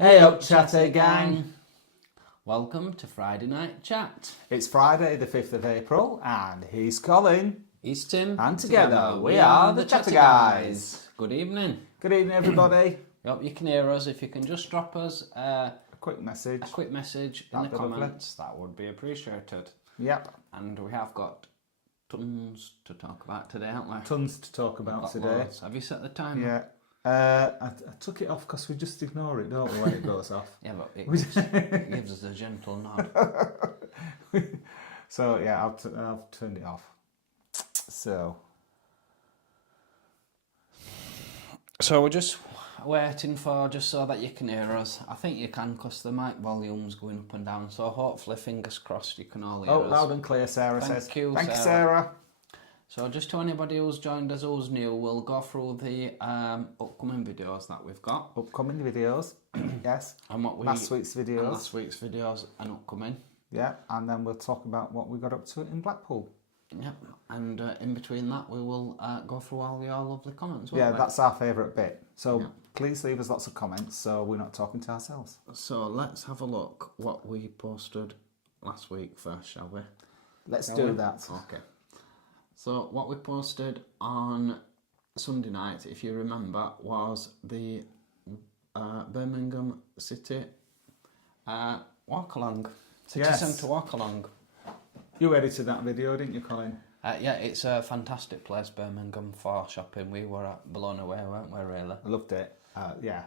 Hey up, chatter gang! Welcome to Friday Night Chat. It's Friday the 5th of April and he's Colin. He's Tim. And together we are the Chatter Guys. Good evening. Good evening everybody. Hope you can hear us. If you can just drop us a quick message in the comments, that would be appreciated. Yep. And we have got tons to talk about today, haven't we? Tons to talk about today. Loads. Have you set the timer? Yeah. I took it off because we just ignore it, don't we, when it goes off? Yeah, but it gives us a gentle nod. So, yeah, I've turned it off. So we're just waiting for, just so that you can hear us. I think you can because the mic volume's going up and down. So hopefully, fingers crossed, you can all hear us. Oh, loud and clear, Sarah says. Thank you, Sarah. So just to anybody who's joined us who's new, we'll go through the upcoming videos that we've got. Upcoming videos, yes. And what last week's videos. And upcoming. Yeah, and then we'll talk about what we got up to in Blackpool. Yep, and in between that we will go through all your lovely comments. Yeah, that's our favourite bit. So please leave us lots of comments so we're not talking to ourselves. So let's have a look what we posted last week first, shall we? Let's do that. Okay. So what we posted on Sunday night, if you remember, was the Birmingham City walk along. City Centre walk along. You edited that video, didn't you, Colin? Yeah, it's a fantastic place, Birmingham, for shopping. We were blown away, weren't we, really? I loved it. Yeah.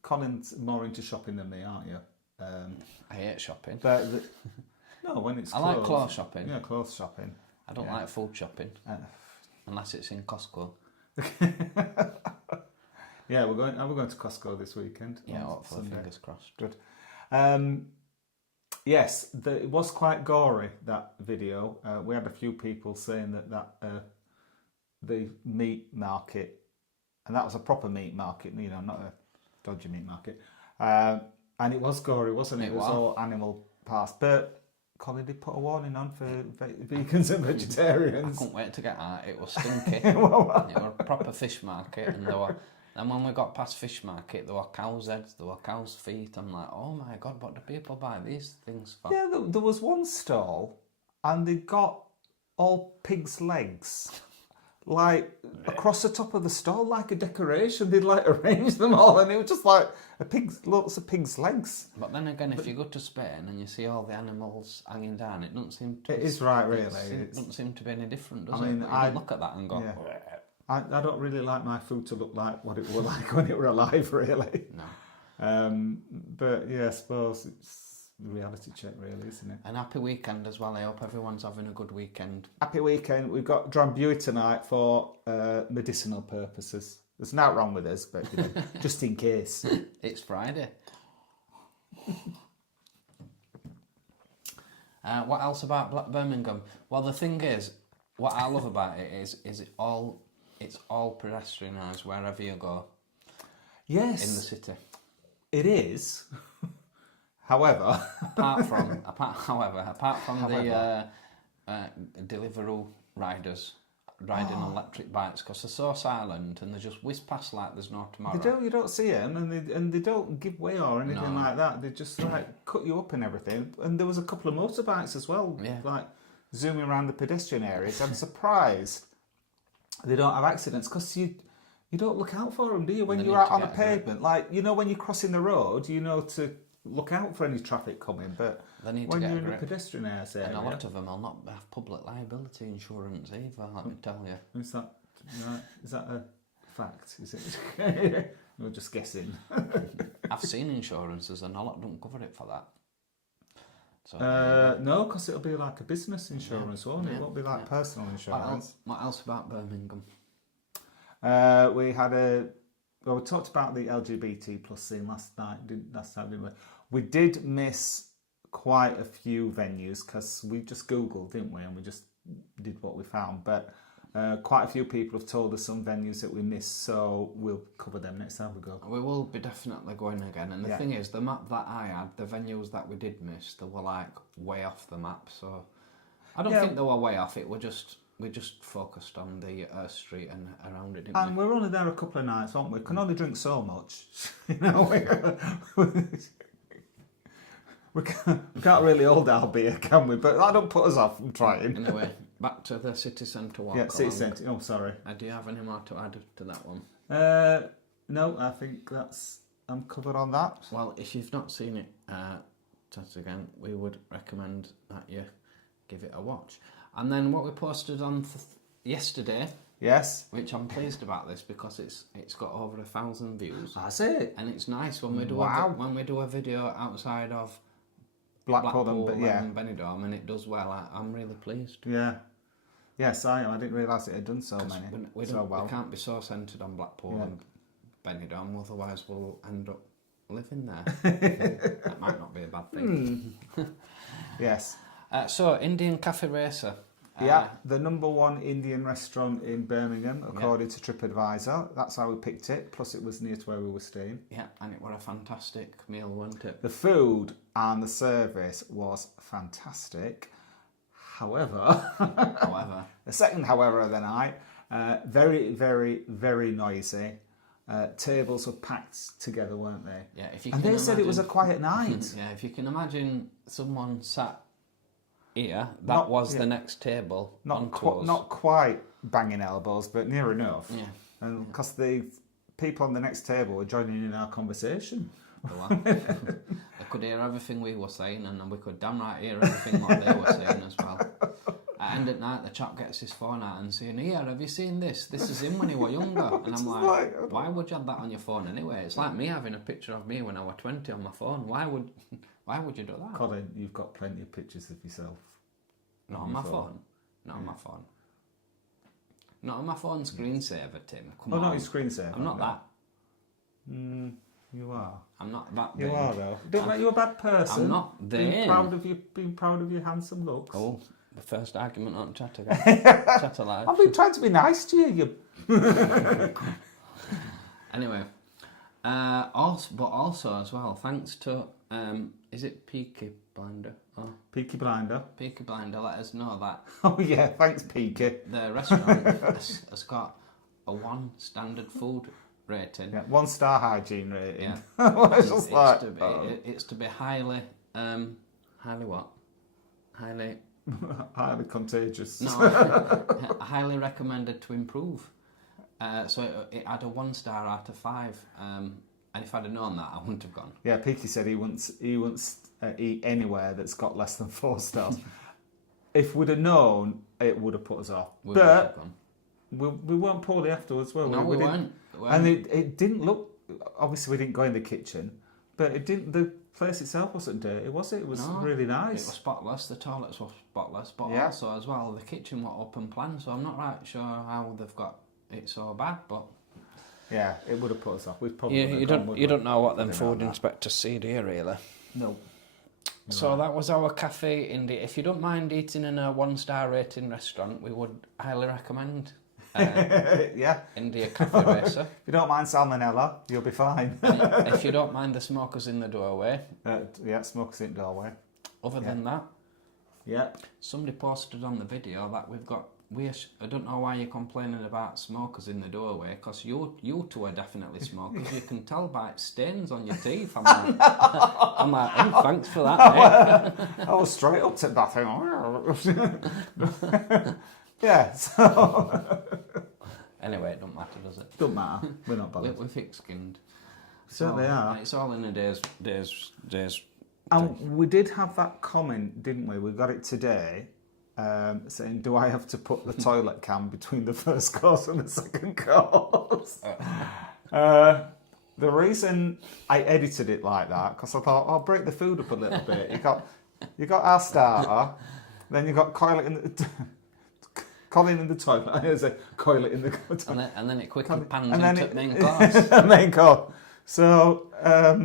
Colin's more into shopping than me, aren't you? I hate shopping. But no, when it's I like clothes shopping. Yeah, clothes shopping. I don't like food shopping, unless it's in Costco. Yeah, we're going to Costco this weekend. Yeah, hopefully, fingers crossed. Good. Yes, it was quite gory, that video. We had a few people saying that the meat market, and that was a proper meat market, you know, not a dodgy meat market, and it was gory, wasn't it? It was all animal parts, but Colin did put a warning on for vegans and vegetarians. I couldn't wait to get out. It was stinky. It was a proper fish market, and when we got past fish market, there were cows' heads, there were cows' feet. I'm like, oh my God, what do people buy these things for? Yeah, there was one stall, and they got all pigs' legs, like across the top of the stall, like a decoration. They'd like arrange them all, and it was just like lots of pigs' legs. But then again, if you go to Spain and you see all the animals hanging down, it doesn't seem to. It is right, really. It doesn't seem to be any different, does it? I mean, I look at that and go. Yeah. I don't really like my food to look like what it was like when it were alive, really. No. But yeah, I suppose it's a reality check, really, isn't it? And happy weekend as well. I hope everyone's having a good weekend. Happy weekend. We've got Drambuie tonight for medicinal purposes. There's nothing wrong with us, but you know, just in case. It's Friday. What else about Birmingham? Well, the thing is, what I love about it is it's all pedestrianised wherever you go. Yes. In the city. It is. However, apart from the Deliveroo riders riding on electric bikes, because they're so silent and they just whiz past like there's no tomorrow. You don't see them, and they don't give way or anything like that. They just like cut you up and everything. And there was a couple of motorbikes as well, like zooming around the pedestrian areas. I'm surprised they don't have accidents, because you don't look out for them, do you? When you're out on the pavement, like, you know, when you're crossing the road, you know to look out for any traffic coming, but when you're in a pedestrian area, and a lot of them will not have public liability insurance either, let me tell you. Is that a fact? Is it? We're just guessing. I've seen insurances and a lot don't cover it for that. So, no, because it'll be like a business insurance, won't it? It won't be like personal insurance. What else about Birmingham? We talked about the LGBT plus scene last time, didn't we? We did miss quite a few venues because we just Googled, didn't we? And we just did what we found. But quite a few people have told us some venues that we missed, so we'll cover them next time we go. We will be definitely going again. And the thing is, the map that I had, the venues that we did miss, they were like way off the map. So I don't think they were way off. It were just we just focused on the street and around it, didn't And we're only there a couple of nights, aren't we? Can only drink so much. You know, we can't really hold our beer, can we? But that don't put us off from trying. Anyway, back to the city centre walk. Yeah, city centre. Oh, sorry. Do you have any more to add to that one? No, I think I'm covered on that. Well, if you've not seen it, again, we would recommend that you give it a watch. And then what we posted on yesterday. Yes. Which I'm pleased about this because it's got over 1,000 views. That's it. And it's nice when we do when we do a video outside of Blackpool and Benidorm, and it does well. I'm really pleased. Yeah. Yes, I am. I didn't realise it had done so many. We well. We can't be so centred on Blackpool and Benidorm, otherwise we'll end up living there. That might not be a bad thing. Yes. So, Indian Cafe Racer. The number one Indian restaurant in Birmingham, according to TripAdvisor. That's how we picked it. Plus, it was near to where we were staying. Yeah, and it was a fantastic meal, wasn't it? The food and the service was fantastic. However, the second however of the night, very, very, very noisy. Tables were packed together, weren't they? Yeah, and they said it was a quiet night. Yeah, if you can imagine someone sat here, that was the next table. Not quite banging elbows, but near enough. Yeah. And because the people on the next table were joining in our conversation. They could hear everything we were saying, and we could damn right hear everything what they were saying as well. At end at night, the chap gets his phone out and saying, "Here, have you seen this? This is him when he was younger." And I'm like, why would you have that on your phone anyway? It's like me having a picture of me when I was 20 on my phone. Why would you do that? Colin, you've got plenty of pictures of yourself. Not on my phone. Not on my phone. Not on my phone screensaver, Tim. Come on. Not your screensaver. I'm not that. You are. I'm not that big. You are though. Don't make you a bad person. I'm not being proud of your handsome looks. Oh, the first argument on chat again. Chat alive. I've been trying to be nice to you. Anyway, also as well, thanks to is it Peaky Blinder? Oh. Peaky Blinder. Peaky Blinder let us know that. Oh yeah, thanks Peaky. The restaurant has got a 1 standard food rating. Yeah, 1-star hygiene rating. Yeah. It's to be highly what? Highly highly contagious. No, highly recommended to improve. So it had a 1-star out of 5. And if I'd have known that, I wouldn't have gone. Yeah, Peaky said he wouldn't eat anywhere that's got less than 4 stars. If we'd have known, it would have put us off. We weren't poorly afterwards, were we? No, we weren't. And it didn't look. Obviously, we didn't go in the kitchen, but it didn't. The place itself wasn't dirty, was it? It was really nice. It was spotless. The toilets were spotless, but also as well, the kitchen was up and planned. So I'm not right sure how they've got it so bad, but. Yeah, it would have put us off. We'd probably you don't know what them food inspectors see, do you, really? No. So that was our cafe India. If you don't mind eating in a 1-star rating restaurant, we would highly recommend India Cafe Racer. If you don't mind salmonella, you'll be fine. If you don't mind the smokers in the doorway. Smokers in the doorway. Other than that, Yep. Somebody posted on the video that we've got. I don't know why you're complaining about smokers in the doorway, because you two are definitely smokers. You can tell by stains on your teeth. I'm like, oh, thanks for that, mate. I was straight up to that thing. Yeah, so... Anyway, it don't matter, does it? Don't matter. We're not bothered. We're thick-skinned. Certainly are. It's all in a day's. And we did have that comment, didn't we? We got it today. Saying, do I have to put the toilet can between the first course and the second course? The reason I edited it like that, because I thought, I'll break the food up a little bit. You got our starter, then you got Colin in the toilet. I was like, Colin in the toilet. And then it quickly pans into main course. Main course. So...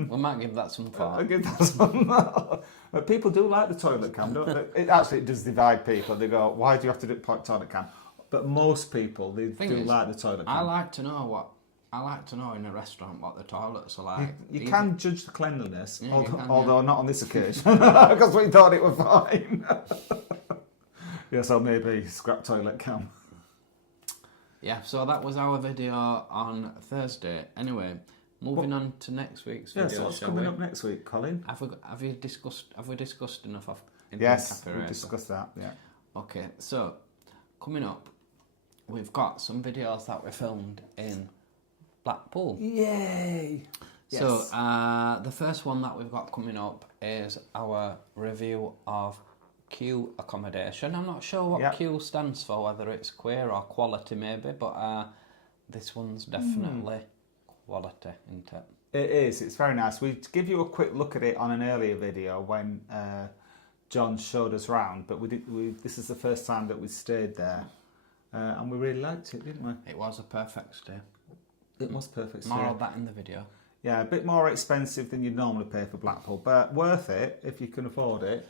we might give that some thought. I'll give that some thought. But people do like the toilet can, don't they? It does divide people. They go, why do you have to do toilet can? But most people, they do like the toilet can. I like to know in a restaurant what the toilets are like. You can judge the cleanliness, although not on this occasion, because we thought it was fine. Yeah, so maybe scrap toilet cam. Yeah, so that was our video on Thursday. Anyway, moving on to next week's video. Yeah, so what's coming up next week, Colin? Have we discussed enough of Yes, we've discussed that, yeah. Okay, so coming up, we've got some videos that we filmed in Blackpool. Yay! Yes. So the first one that we've got coming up is our review of Q accommodation. I'm not sure what Q stands for, whether it's queer or quality maybe, but this one's definitely quality, isn't it? It is, it's very nice. We give you a quick look at it on an earlier video when John showed us round, but this is the first time that we stayed there, and we really liked it, didn't we? It was a perfect stay. It was perfect. More of that in the video. Yeah, a bit more expensive than you'd normally pay for Blackpool, but worth it if you can afford it.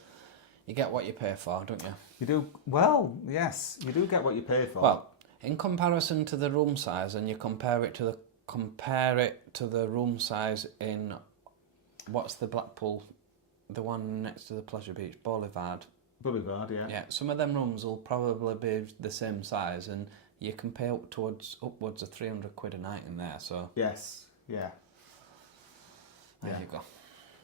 You get what you pay for, don't you? You do. Well, yes, you do get what you pay for. Well, in comparison to the room size, and you compare it to the room size in what's the Blackpool, the one next to the Pleasure Beach Boulevard. Boulevard, yeah. Yeah, some of them rooms will probably be the same size, and you can pay upwards of £300 a night in there. So yes, yeah. There you go.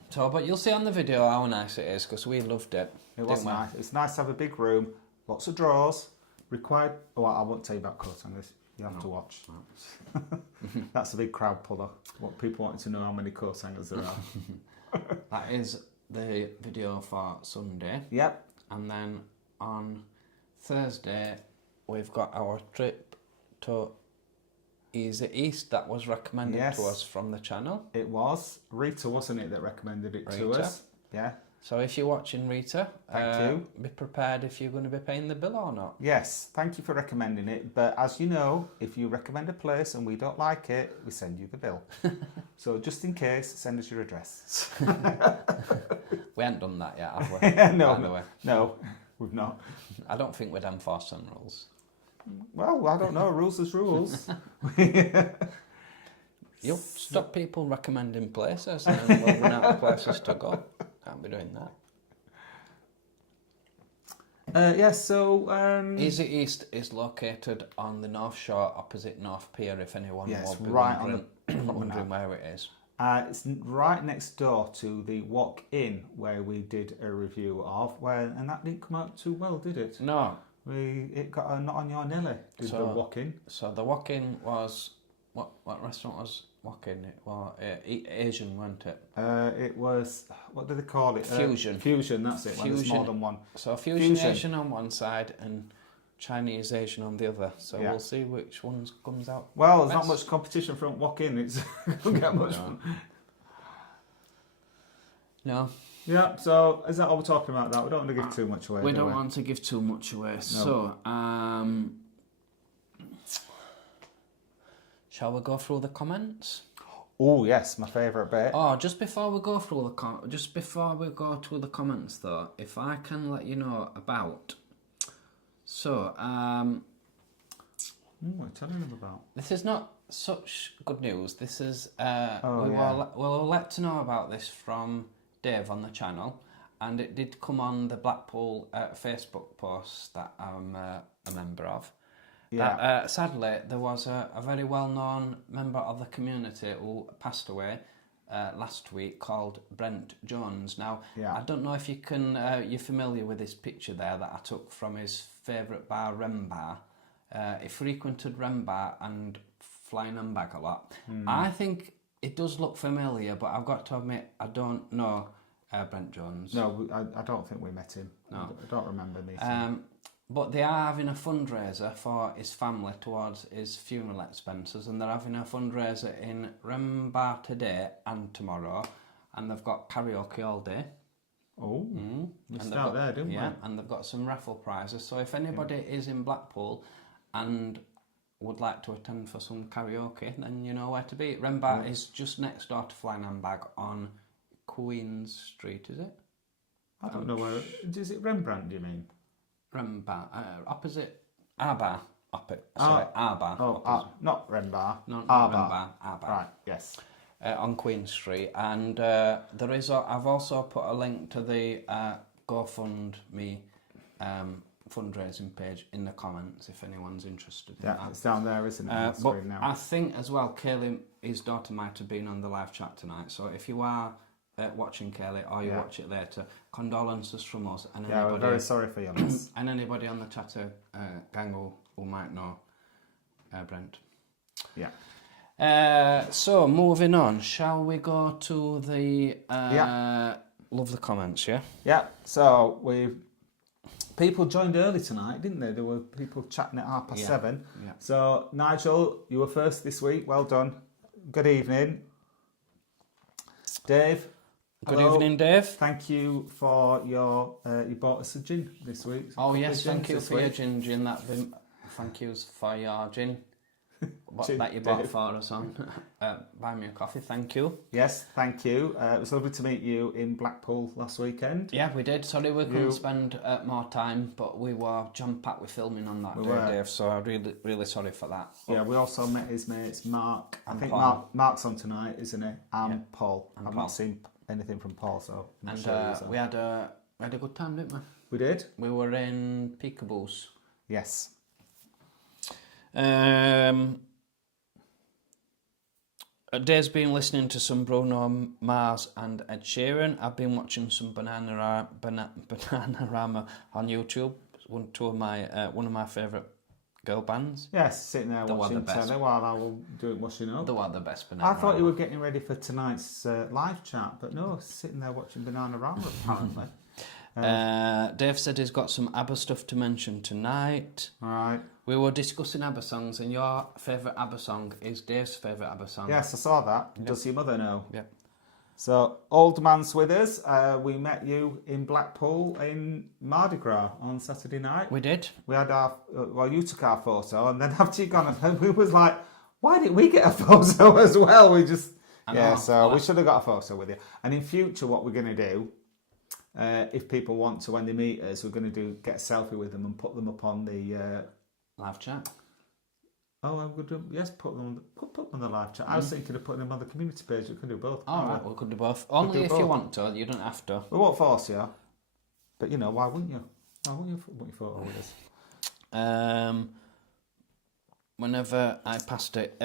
So, but you'll see on the video how nice it is, because we loved it. It was nice. It's nice to have a big room, lots of drawers, required... Oh, I won't tell you about coat hangers. You have to watch. No. That's a big crowd puller. What people wanting to know how many coat hangers there are. That is the video for Sunday. Yep. And then on Thursday, we've got our trip to Easy East that was recommended to us from the channel. It was. Rita, wasn't it, that recommended it to us? Yeah. So if you're watching, Rita, thank you. Be prepared if you're going to be paying the bill or not. Yes, thank you for recommending it. But as you know, if you recommend a place and we don't like it, we send you the bill. So just in case, send us your address. We haven't done that yet, have we? No, by the way. No, we've not. I don't think we'd enforce some rules. Well, I don't know. Rules is rules. You'll stop people recommending places and we'll run out of places to go. Can't be doing that. So... Easy East is located on the North Shore, opposite North Pier, if anyone will be right wondering where it is. It's right next door to the Walk-In, where we did a review of, and that didn't come out too well, did it? No. It got a not on your Nelly, the Walk-In. So the Walk-In was... What restaurant was Walk-In? It was Asian, wasn't it? It was... What do they call it? Fusion. Fusion, that's it. There's more than one. So Fusion Asian on one side and Chinese Asian on the other. So we'll see which one comes out. Well, there's not much competition from Walk-In. It's don't get much. No. Yeah, so is that all we're talking about? That we don't want to give too much away. We don't want to give too much away. No. So, shall we go through the comments? Oh yes, my favourite bit. Oh, just before we go through the comments though, if I can let you know about. So, what are you telling them about? This is not such good news. This is we'll let to know about this from Dave on the channel, and it did come on the Blackpool Facebook post that I'm a member of. Yeah. That, sadly, there was a very well-known member of the community who passed away last week called Brent Jones. Now, I don't know if you can you're familiar with this picture there that I took from his favourite bar, Rem Bar. He frequented Rem Bar and Flying Handbag a lot. I think it does look familiar, but I've got to admit, I don't know Brent Jones. No, I don't think we met him. No. I don't remember meeting him. But they are having a fundraiser for his family towards his funeral expenses, and they're having a fundraiser in Rem Bar today and tomorrow, and they've got karaoke all day. Oh, missed out there, didn't we? Yeah, and they've got some raffle prizes. So if anybody is in Blackpool and would like to attend for some karaoke, then you know where to be. Rem Bar is just next door to Flying Handbag on Queen Street, is it? I don't know where. Is it Rembrandt, do you mean? Rem Bar, opposite our bar. Our bar. Oh, not Rem Bar. Not Rem Bar. Our bar. Right, yes. On Queen Street, and there is. I've also put a link to the GoFund me fundraising page in the comments if anyone's interested in that. Yeah, it's down there, isn't it? On the But screen now. I think as well, Kayleigh, his daughter might have been on the live chat tonight. So if you are watching Kayleigh or you watch it later, condolences from us and we're very sorry for your loss. and anybody on the chatter gang who might know Brent. Yeah. So moving on, shall we go to the love the comments? Yeah. Yeah. So people joined early tonight, didn't they? There were people chatting at 7:30. Yeah. So Nigel, you were first this week. Well done. Good evening, Dave. Good hello. evening, Dave. Thank you for your. You bought us a gin this week. Oh yes, thank you for your gin. Thank yous for your gin. That you bought for us on Buy Me a Coffee. Thank you. Yes, thank you. It was lovely to meet you in Blackpool last weekend. Yeah, we did. Sorry we couldn't spend more time, but we were jam-packed with filming on that day, Dave, so I'm really, really sorry for that. Yeah, we also met his mates, Mark. I think Paul. Mark's on tonight, isn't he? And Paul. I've not seen anything from Paul, so I'm sure we had a good time, didn't we? We did? We were in Peekaboos. Yes. Dave's been listening to some Bruno Mars and Ed Sheeran. I've been watching some Bananarama on YouTube. One of my favourite girl bands. Yes, sitting there watching telly while I will do it washing up. They were the best Bananarama. I thought you were getting ready for tonight's live chat, but no, sitting there watching Bananarama apparently. Dave said he's got some ABBA stuff to mention tonight. All right. We were discussing ABBA songs, and your favourite ABBA song is Dave's favourite ABBA song. Yes, I saw that. Yep. Does your mother know? Yeah. So, Old Man's with us. We met you in Blackpool in Mardi Gras on Saturday night. We did. We had you took our photo, and then after you gone, we was like, why didn't we get a photo as well? We just... we should have got a photo with you. And in future, what we're going to do, if people want to, when they meet us, we're going to get a selfie with them and put them up on the... live chat. Oh, I'm going to put them on the live chat. I was thinking of putting them on the community page. We can do both. All right, we could do both. Only if you want to. You don't have to. We won't force you. But why wouldn't you? Why wouldn't you put your photo with us? Whenever I passed it,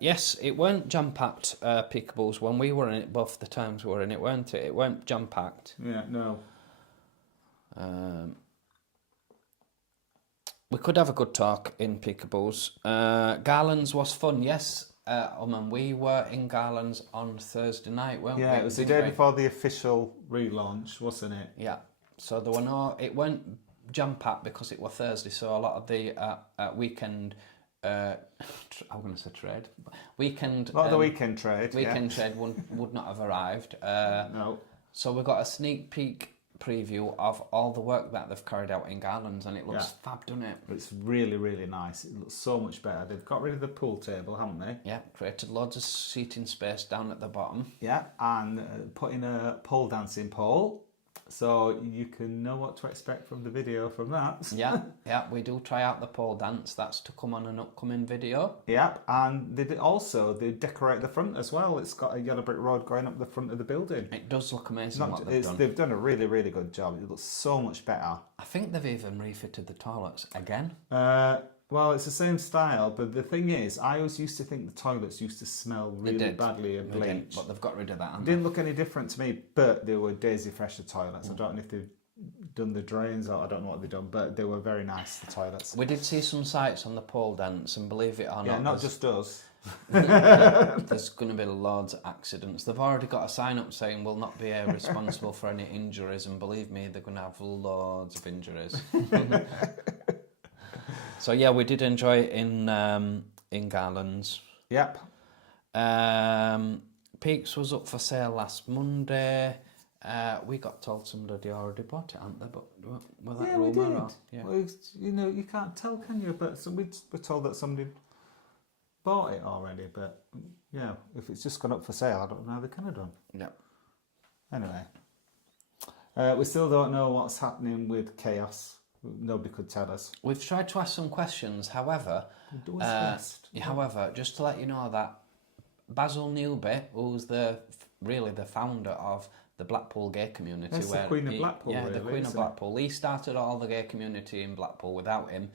yes, it weren't jam-packed Peekaboos when we were in it. Both the times we were in it, weren't it? It weren't jam-packed. Yeah, no. We could have a good talk in Peekaboos. Garlands was fun, yes. We were in Garlands on Thursday night, weren't we? Yeah, it was the day before the official relaunch, wasn't it? Yeah. So there were it weren't jam-packed because it was Thursday, so a lot of the weekend... I'm going to say trade. Weekend... A lot of the weekend trade, trade would not have arrived. No. So we got a sneak peek preview of all the work that they've carried out in Garlands, and it looks fab, doesn't it? It's really, really nice. It looks so much better. They've got rid of the pool table, haven't they? Yeah, created loads of seating space down at the bottom. Yeah, and put in a pole dancing pole, so you can know what to expect from the video from that. Yeah, we do try out the pole dance. That's to come on an upcoming video. Yeah, and they decorate the front as well. It's got a yellow brick road going up the front of the building. It does look amazing what they've done. They've done a really, really good job. It looks so much better. I think they've even refitted the toilets again. Well, it's the same style, but the thing is, I always used to think the toilets used to smell really badly of bleach. But they've got rid of that. It didn't look any different to me, but they were Daisy Fresher toilets. I don't know if they've done the drains or I don't know what they've done, but they were very nice, the toilets. We did see some sights on the pole dance, and believe it or not... Yeah, not just us. There's going to be loads of accidents. They've already got a sign up saying we'll not be responsible for any injuries, and believe me, they're going to have loads of injuries. So yeah, we did enjoy it in Garlands. Yep. Peaks was up for sale last Monday. We got told somebody already bought it, hadn't they? But was that we did. Or, Well, you can't tell, can you? But we were told that somebody bought it already. But yeah, if it's just gone up for sale, I don't know how they can have done. Yeah. Anyway, we still don't know what's happening with Chaos. Nobody could tell us. We've tried to ask some questions, however, just to let you know that Basil Newby, who's really the founder of the Blackpool gay community. That's the Queen of Blackpool, yeah, really, the Queen of isn't Blackpool. He started all the gay community in Blackpool. Without him,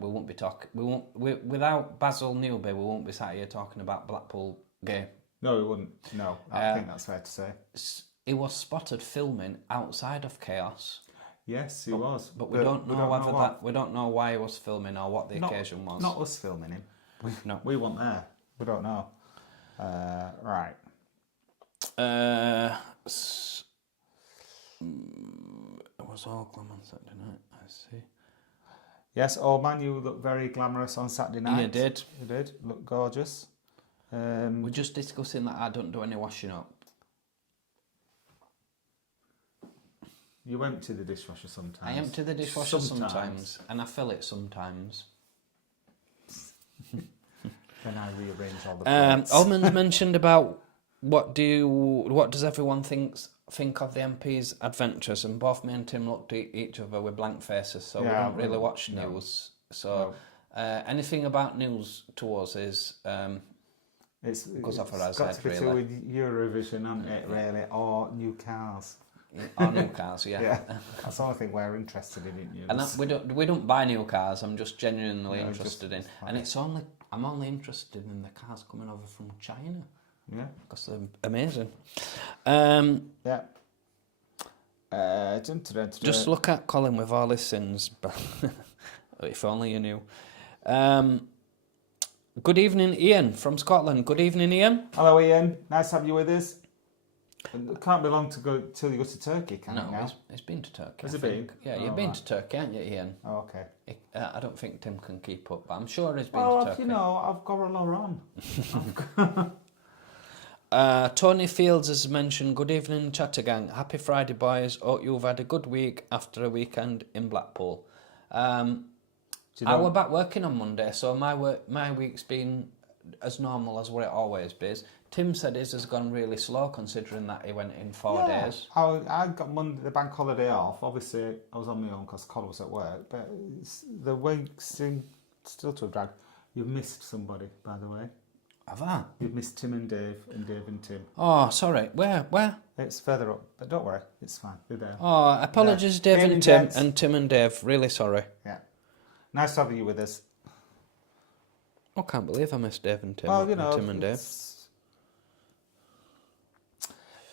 we won't be talking. Without Basil Newby, we won't be sat here talking about Blackpool gay. No, we wouldn't. No, I think that's fair to say. He was spotted filming outside of Chaos. Yes, he was. But we don't know we don't know why he was filming or what the occasion was. Not us filming him. No. We weren't there. We don't know. Right. It was all glam on Saturday night, I see. Yes, old man, you look very glamorous on Saturday night. You did. You did. Look gorgeous. We're just discussing that I don't do any washing up. You empty the dishwasher sometimes. I empty the dishwasher sometimes and I fill it sometimes. Then I rearrange all the plates. Almond mentioned about what does everyone think of the MP's adventures, and both me and Tim looked at each other with blank faces, so we don't really watch news. So anything about news to us is goes off our head, got to be really. to with Eurovision, hasn't it, really, or new cars. Or new cars, yeah. That's the only thing we're interested in news. And we don't buy new cars. I'm just genuinely interested in, and I'm only interested in the cars coming over from China. Yeah, because they're amazing. Just look at Colin with all his sins. If only you knew. Good evening, Ian from Scotland. Good evening, Ian. Hello, Ian. Nice to have you with us. It can't be long to go till you go to Turkey, can it now? He's been to Turkey. Has he been? Yeah, you've been to Turkey, haven't you, Ian? Oh, okay. I don't think Tim can keep up, but I'm sure he's been to Turkey. You know, I've got a lot on. Tony Fields has mentioned, good evening, Chattergang. Happy Friday, boys. Hope you've had a good week after a weekend in Blackpool. We're back working on Monday, so my week's been as normal as what it always is. Tim said his has gone really slow considering that he went in 4 days. I got Monday, the bank holiday off. Obviously, I was on my own because Colin was at work, but the week seemed still to have dragged. You've missed somebody, by the way. Have I? You've missed Tim and Dave and Tim. Oh, sorry. Where? It's further up, but don't worry, it's fine. They're there. Oh, apologies, Dave and Tim, and Tim and Dave. Really sorry. Yeah. Nice to have you with us. I can't believe I missed Dave and Tim. Well, you know, Tim and Dave.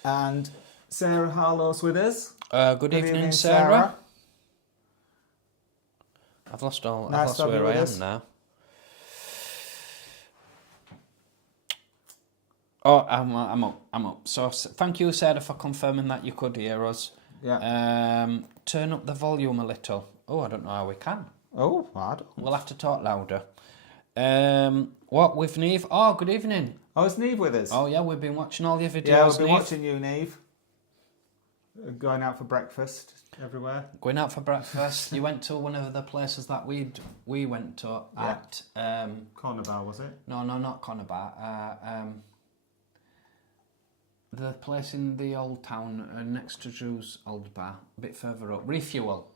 And Sarah Harlow's with us. Good evening, Sarah. I've lost where I am now. Oh, I'm up. So thank you, Sarah, for confirming that you could hear us. Yeah. Turn up the volume a little. Oh, I don't know how we can. Oh, I don't. We'll have to talk louder. What with Neve? Oh, good evening. Oh, is Neve with us? Oh, yeah, we've been watching all your videos. Yeah, we've been watching you, Neve. Going out for breakfast everywhere. Going out for breakfast. You went to one of the places that we went to at... Corner Bar, was it? No, not Corner Bar. The place in the old town next to Drew's old bar, a bit further up. Refuel.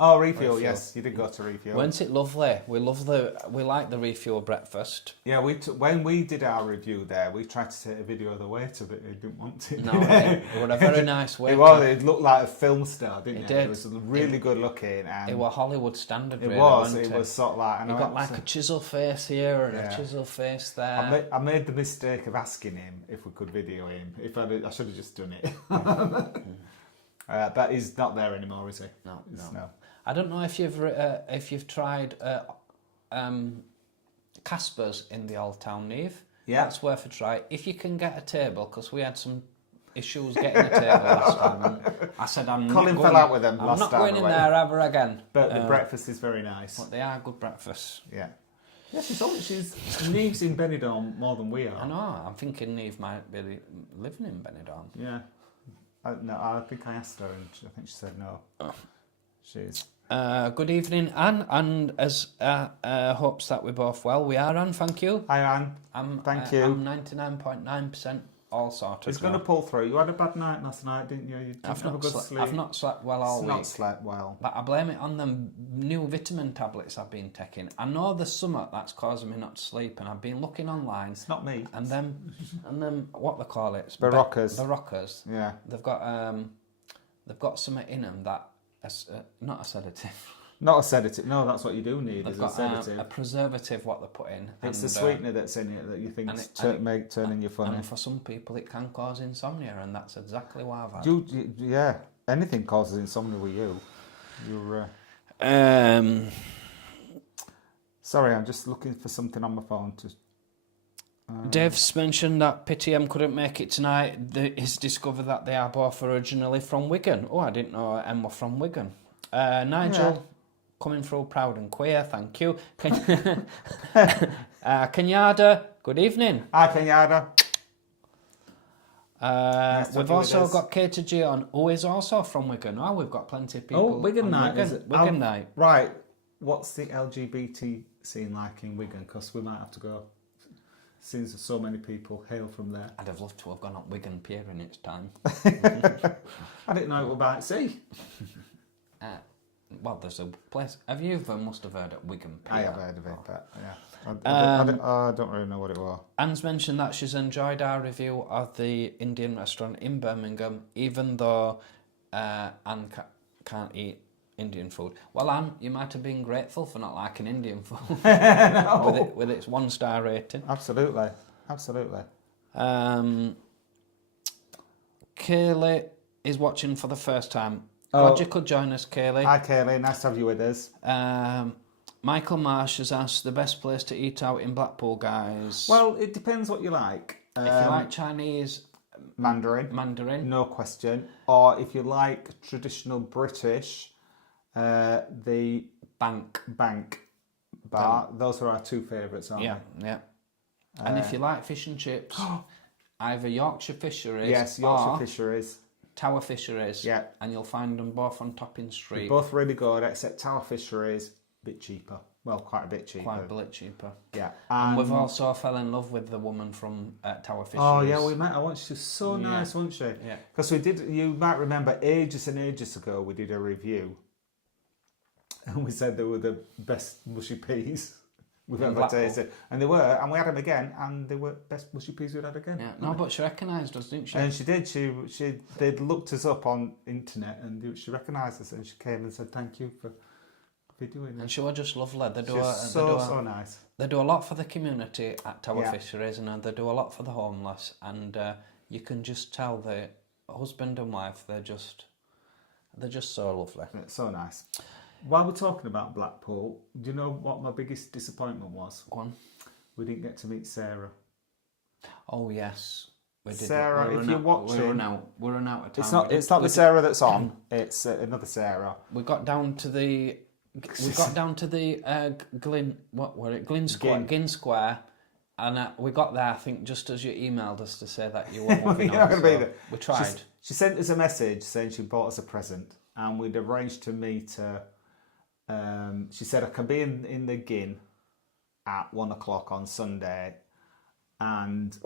Oh, Refuel, yes. You did go to Refuel. Wasn't it lovely? We like the Refuel breakfast. Yeah, when we did our review there, we tried to take a video of the waiter, but he didn't want to. No, it was a very nice waiter. It looked like a film star, didn't it? It did. It was really good looking. And it was Hollywood standard, really, it was sort of like... He got like a chisel face here and a chisel face there. I made the mistake of asking him if we could video him. I should have just done it. But he's not there anymore, is he? No. I don't know if you've tried Casper's in the Old Town, Neve. Yeah, that's worth a try if you can get a table, because we had some issues getting a table last time. And I said Colin fell out with them last time. I'm not going in there ever again. But the breakfast is very nice. But they are good breakfasts. Yeah. Yeah, Neve's in Benidorm more than we are. I know. I'm thinking Neve might be living in Benidorm. Yeah. I think I asked her and I think she said no. Oh. She's... good evening, Anne, and as hopes that we're both well. We are, Anne, thank you. Hi, Anne. Thank you. I'm 99.9% all sorted. It's going to pull through. You had a bad night last night, didn't you? You didn't I've have a not, good sleep. I've not slept well all week. Not slept well. But I blame it on the new vitamin tablets I've been taking. I know there's something that's causing me not to sleep, and I've been looking online. It's not me. And then what they call it? Baroccas. Baroccas. Yeah. They've got something in them that not a sedative. Not a sedative. No, that's what you do need. They've is got a sedative. A preservative. What they put in. It's the sweetener that's in it that you think turning you funny. And for some people, it can cause insomnia, and that's exactly what I've had. Yeah. Anything causes insomnia with you. You're. Sorry, I'm just looking for something on my phone to. Dave's mentioned that PTM couldn't make it tonight. He's discovered that they are both originally from Wigan. Oh, I didn't know Em were from Wigan. Nigel, coming through proud and queer, thank you. Kenyatta, good evening. Hi, Kenyatta. We've also got Katie G on, who is also from Wigan. Oh, we've got plenty of people. Oh, Wigan night, is it? Wigan night. Right. What's the LGBT scene like in Wigan? Because we might have to go. Since so many people hail from there. I'd have loved to have gone up Wigan Pier in its time. I didn't know it was by sea. Well, there's a place. Must have heard of Wigan Pier. I have heard of it, but yeah. I don't really know what it was. Anne's mentioned that she's enjoyed our review of the Indian restaurant in Birmingham, even though Anne can't eat Indian food. Well, Anne, you might have been grateful for not liking Indian food. No. with its 1-star rating. Absolutely. Kayleigh is watching for the first time. Glad you could join us, Kayleigh. Hi, Kayleigh. Nice to have you with us. Michael Marsh has asked the best place to eat out in Blackpool, guys. Well, it depends what you like. If you like Chinese... Mandarin. No question. Or if you like traditional British... the Bank Bar. Those are our two favourites, aren't they? Yeah. And if you like fish and chips, either Yorkshire Fisheries... Yes, Yorkshire Fisheries. Tower Fisheries. Yeah. And you'll find them both on Topping Street. They're both really good, except Tower Fisheries, a bit cheaper. Well, quite a bit cheaper. Quite a bit cheaper. Yeah. And we've also fell in love with the woman from Tower Fisheries. Oh, yeah, we met her once. She was so nice, wasn't she? Yeah. Because you might remember, ages and ages ago, we did a review. And we said they were the best mushy peas we've ever tasted. And they were, and we had them again, and they were best mushy peas we'd had again. Yeah, no, but she recognised us, didn't she? And she did. They'd looked us up on internet, and she recognised us, and she came and said thank you for doing it. And she was just lovely. So nice. They do a lot for the community at Tower Fisheries, and they do a lot for the homeless. And you can just tell the husband and wife, they're just so lovely. It's so nice. While we're talking about Blackpool, do you know what my biggest disappointment was? Go on. We didn't get to meet Sarah. Oh yes, we did. Sarah, if you're watching, we're run out of time. It's not the Sarah that's on. It's another Sarah. We got down to the Gin Square, and we got there. I think just as you emailed us to say that you were moving on. Gonna be there. We tried. She sent us a message saying she bought us a present, and we'd arranged to meet her. She said I can be in the Gin at 1:00 on Sunday, and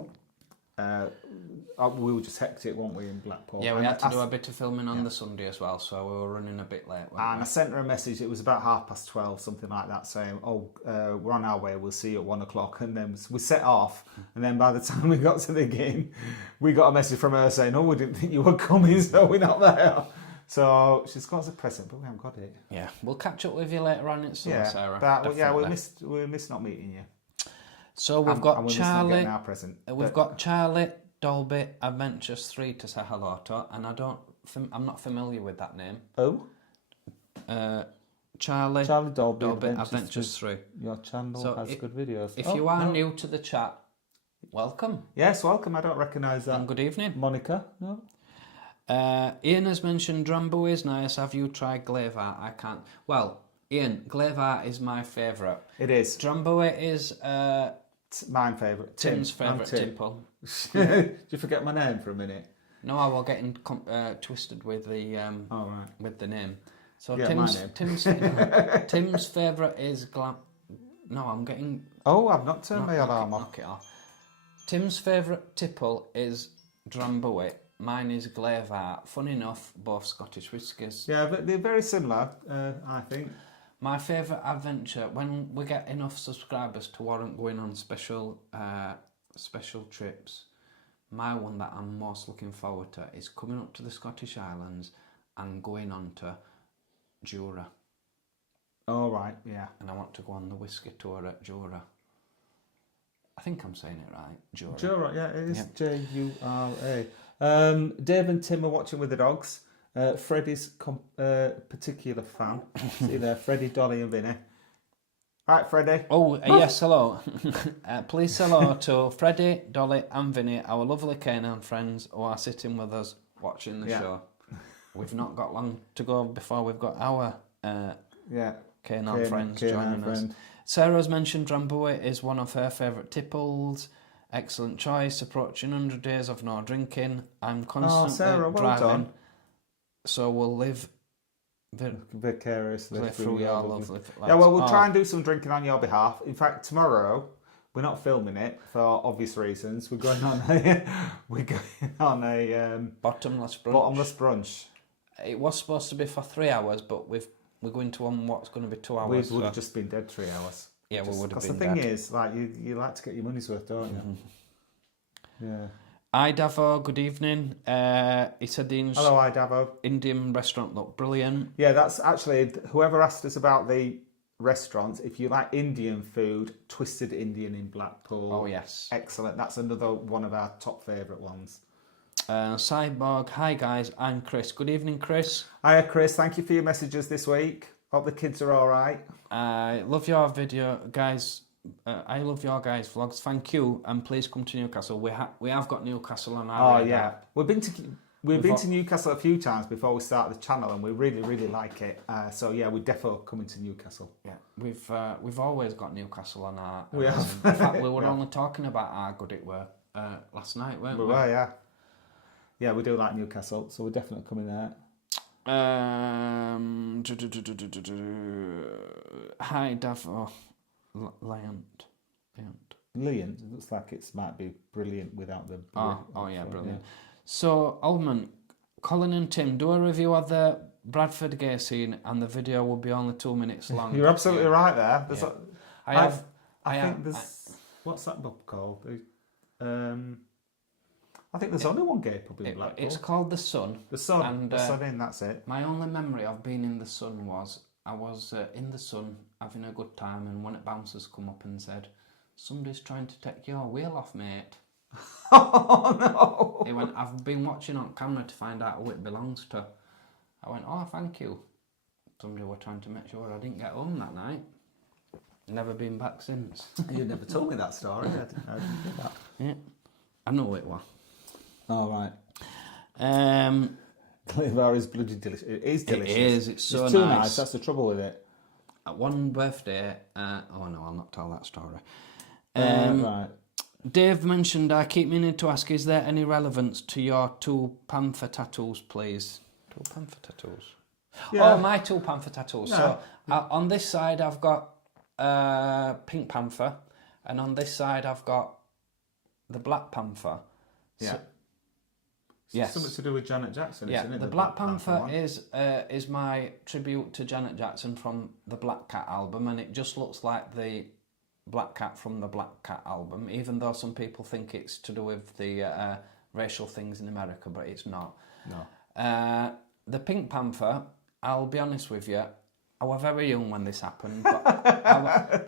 we were just hectic, weren't we, in Blackpool? Yeah, we had to do a bit of filming on the Sunday as well, so we were running a bit late. And I sent her a message. It was about 12:30, something like that, saying, we're on our way, we'll see you at 1:00. And then we set off, and then by the time we got to the Gin, we got a message from her saying, we didn't think you were coming, so we're not there. So she's got us a present, but we haven't got it. Yeah, we'll catch up with you later on in summer, Sarah. But we missed not meeting you. So we've got Charlie. Our present. We've got Charlie Dolby Adventures 3 to say hello to, and I'm not familiar with that name. Oh. Charlie Dolby Adventures 3. Your channel has good videos. If you are new to the chat, welcome. Yes, welcome. I don't recognise that. And good evening, Monica. No. Ian has mentioned Drambo is nice. Have you tried Glavar? I can't. Well, Ian, Glavar is my favourite. It is. Drambo is my favourite. Tim's favourite tipple. Did you forget my name for a minute? No, I was getting twisted with the with the name. So Tim's favourite is No, I'm getting. Oh, I've not turned my alarm off. Knock it off. Tim's favourite tipple is Drambuie. Mine is Glenlivet. Funny enough, both Scottish whiskies. Yeah, but they're very similar, I think. My favourite adventure, when we get enough subscribers to warrant going on special trips, my one that I'm most looking forward to is coming up to the Scottish Islands and going on to Jura. Oh, right, yeah. And I want to go on the whiskey tour at Jura. I think I'm saying it right, Jura. Jura, yeah, it is Jura. Dave and Tim are watching with the dogs. Freddie's particular fan. See there, Freddie, Dolly and Vinny. Right, Freddie. Oh, yes, hello. Please say hello to Freddie, Dolly and Vinny, our lovely canine friends who are sitting with us watching the show. We've not got long to go before we've got our canine friends joining us. Sarah's mentioned Drambuie is one of her favourite tipples. Excellent choice. Approaching 100 days of no drinking. I'm constantly driving, so we'll live vicariously through your lovely lives. Yeah, well, we'll try and do some drinking on your behalf. In fact, tomorrow we're not filming it for obvious reasons. We're going on a bottomless brunch. It was supposed to be for 3 hours, but we're going to on what's going to be 2 hours. We would have just been dead 3 hours. Yeah, we would have been dead. Because the thing is, like, you like to get your money's worth, don't you? Yeah. Hi Davo, good evening. He said the Hello, hi Davo. Indian restaurant looked brilliant. Yeah, that's actually, whoever asked us about the restaurant, if you like Indian food, Twisted Indian in Blackpool. Oh, yes. Excellent. That's another one of our top favourite ones. Cyborg, hi guys, I'm Chris. Good evening, Chris. Hiya, Chris. Thank you for your messages this week. Hope the kids are all right. I love your video, guys. I love your guys' vlogs. Thank you, and please come to Newcastle. We have got Newcastle on our radar. Yeah, we've been to Newcastle a few times before we started the channel, and we really like it. So yeah, we're definitely coming to Newcastle. Yeah, we've always got Newcastle on our. We have. In fact, we were only talking about how good it were last night, weren't we? We were, yeah. Yeah, we do like Newcastle, so we're definitely coming there. Hi, Davo. Liant. Liant. It looks like it might be brilliant without the... Brilliant. Yeah. So, Ullman, Colin and Tim, do a review of the Bradford gay scene, and the video will be only 2 minutes long. You're absolutely right there. Yeah. I think there's... What's that pub called? I think there's only one gay pub in Blackpool. It's called The Sun. The Sun. And, the Sun Inn, that's it. My only memory of being in The Sun was I was in The Sun having a good time, and one of the bouncers come up and said, "Somebody's trying to take your wheel off, mate." Oh, no. He went, "I've been watching on camera to find out who it belongs to." I went, "Oh, thank you." Somebody were trying to make sure I didn't get home that night. Never been back since. You never told me that story. I didn't get that. Yeah, I know it was. Oh, right. Glenlivet is bloody delicious. It is delicious. It is. It's so it's too nice. That's the trouble with it. At one birthday... oh, no, I'll not tell that story. Right. Dave mentioned, I keep meaning to ask, is there any relevance to your 2 panther tattoos, please? 2 panther tattoos? Yeah. Oh, my 2 panther tattoos. No. So, on this side, I've got Pink Panther, and on this side, I've got the Black Panther. Yeah. So, yes. Something to do with Janet Jackson, yeah, isn't it? The Black Panther is my tribute to Janet Jackson from the Black Cat album, and it just looks like the Black Cat from the Black Cat album, even though some people think it's to do with the racial things in America, but it's not. No. The Pink Panther, I'll be honest with you, I was very young when this happened, but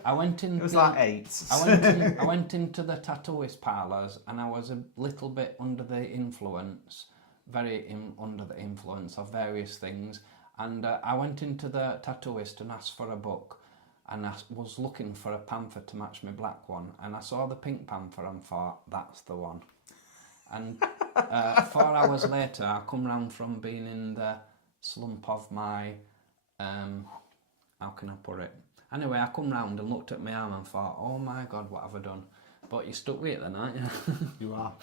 I went in. It was like 8. I went into the tattooist parlours, and I was a little bit under the influence, under the influence of various things. And I went into the tattooist and asked for a book, and I was looking for a panther to match my black one, and I saw the Pink Panther and thought, that's the one. And 4 hours later, I come round from being in the slump of my... how can I put it? Anyway, I come round and looked at my arm and thought, oh my God, what have I done? But you stuck with it then, aren't you? You are.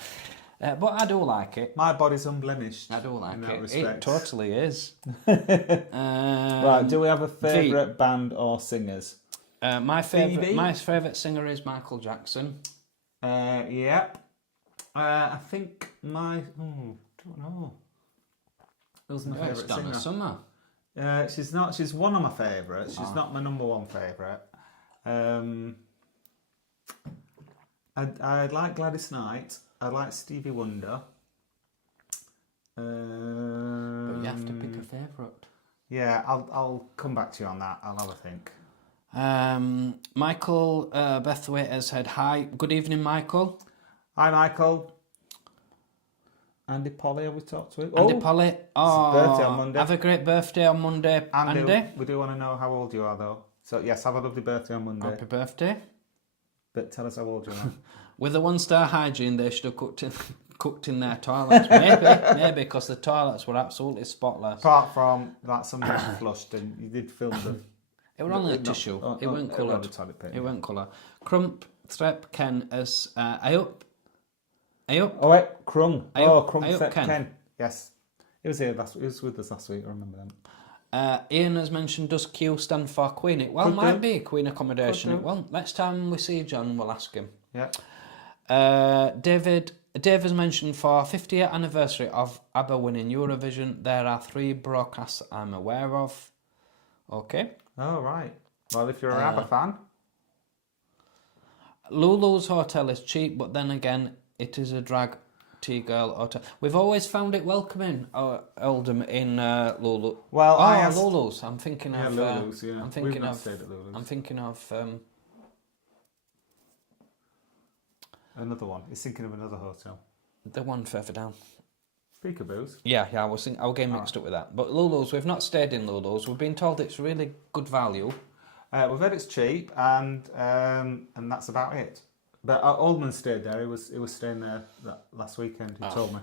But I do like it. My body's unblemished. I do like in that it. respect. It totally is. Right, do we have a favourite band or singers? My favourite singer is Michael Jackson. Yep. I think don't know. Who's my favourite singer? Summer. She's not. She's one of my favourites. She's not my number one favourite. I like Gladys Knight. I like Stevie Wonder. But you have to pick a favourite. Yeah, I'll come back to you on that. I'll have a think. Michael Bethwaite has said hi. Good evening, Michael. Hi, Michael. Andy Polly, have we talked to him? Andy Polly. Oh, birthday on Monday. Have a great birthday on Monday, Andy. We do want to know how old you are, though. So, yes, have a lovely birthday on Monday. Happy birthday. But tell us how old you are. With a 1-star hygiene, they should have cooked in their toilets. Maybe, because the toilets were absolutely spotless. Apart from that, somebody flushed and you did film them. It was only a tissue. It weren't coloured. It weren't colour. Crump Threp Ken as I up. Oh wait, Crump Threp Ken. Yes, he was here He was with us last week. I remember them. Ian has mentioned, does Q stand for Queen? It well might be Queen accommodation. It won't. Next time we see John, we'll ask him. Yeah. Dave has mentioned for 50th anniversary of ABBA winning Eurovision, there are 3 broadcasts I'm aware of. Okay. Oh, right. Well, if you're an ABBA fan. Lulu's hotel is cheap, but then again, it is a drag T-girl hotel. We've always found it welcoming, Oldham in Lulu. Well, Lulu's. I'm thinking of... Lulu's, yeah. I'm thinking We've not of... stayed at Lulu's. I'm thinking of... Another one. He's thinking of another hotel. The one further down. Peekaboos? Yeah, I was getting mixed up with that. But Lulu's, we've not stayed in Lulu's. We've been told it's really good value. We've heard it's cheap, and that's about it. But Oldman stayed there. He was staying there last weekend. He told me.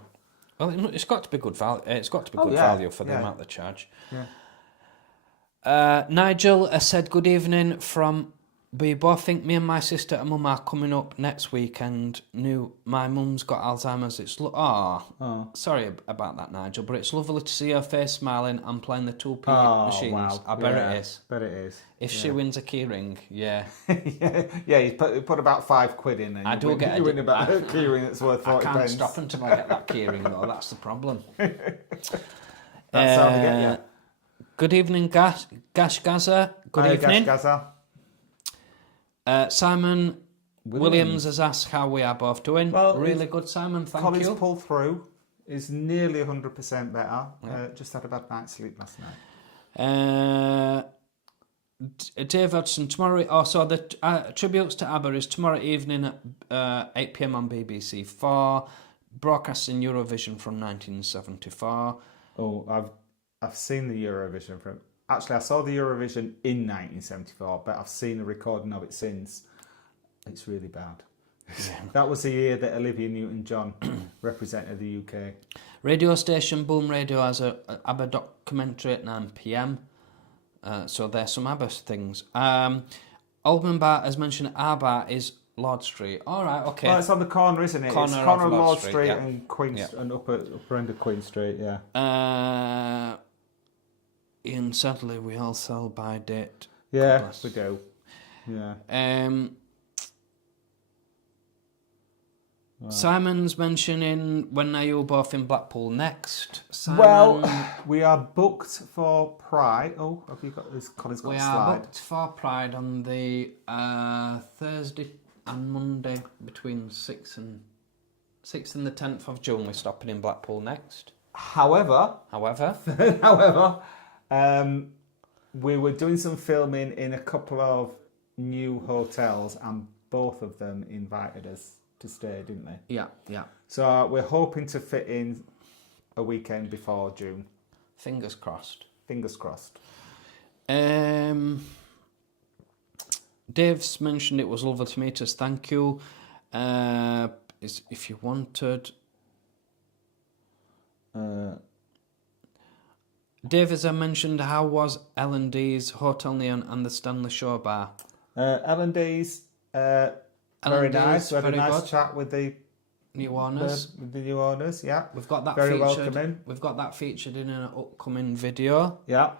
Well, it's got to be good value. It's got to be good value for the amount they charge. Yeah. Nigel has said good evening from. We both think me and my sister and mum are coming up next weekend. My mum's got Alzheimer's. It's sorry about that, Nigel, but it's lovely to see her face smiling and playing the 2p machines. Wow. I bet it is. Bet it is. If she wins a keyring, yeah. yeah, you put about £5 in, and you win about a keyring that's worth 40 I can't pence. stop until I get that keyring, though. That's the problem. That's how to get you. Good evening, Gash Gaza. Good evening. Gash Gaza. Simon Williams has asked how we are both doing. Well, really good, Simon. Thank you. Colin's pulled through. Is nearly 100% better. Yeah. Just had a bad night's sleep last night. Dave Hudson, tomorrow. So the tributes to ABBA is tomorrow evening at 8 p.m. on BBC 4, broadcasting Eurovision from 1974. Oh, I've seen the Eurovision from. Actually, I saw the Eurovision in 1974, but I've seen a recording of it since. It's really bad. Yeah. That was the year that Olivia Newton-John represented the UK. Radio station Boom Radio has a ABBA documentary at 9 p.m. So there's some ABBA things. Oldman Bar has mentioned our bar is Lord Street. All right, okay. Well, it's on the corner, isn't it? It's corner of Lord Street and Queen and upper end of Queen Street. Yeah. Ian, sadly, we all sell by date. Yeah, we do. Yeah. Simon's mentioning when are you both in Blackpool next? Simon, well, we are booked for Pride. Oh, have you got this? Colin's got a slide. We are booked for Pride on the Thursday and Monday between 6th and the 10th of June. We're stopping in Blackpool next. However, we were doing some filming in a couple of new hotels, and both of them invited us to stay, didn't they? Yeah. So we're hoping to fit in a weekend before June. Fingers crossed. Dave's mentioned it was lovely to meet us. Thank you. If you wanted... Dave, as I mentioned, how was L&D's Hotel Neon and the Stanley Shore Bar? L&D's very nice. We had a nice chat with the new owners. Yeah. We've got that very featured. welcoming. We've got that featured in an upcoming video. Yeah.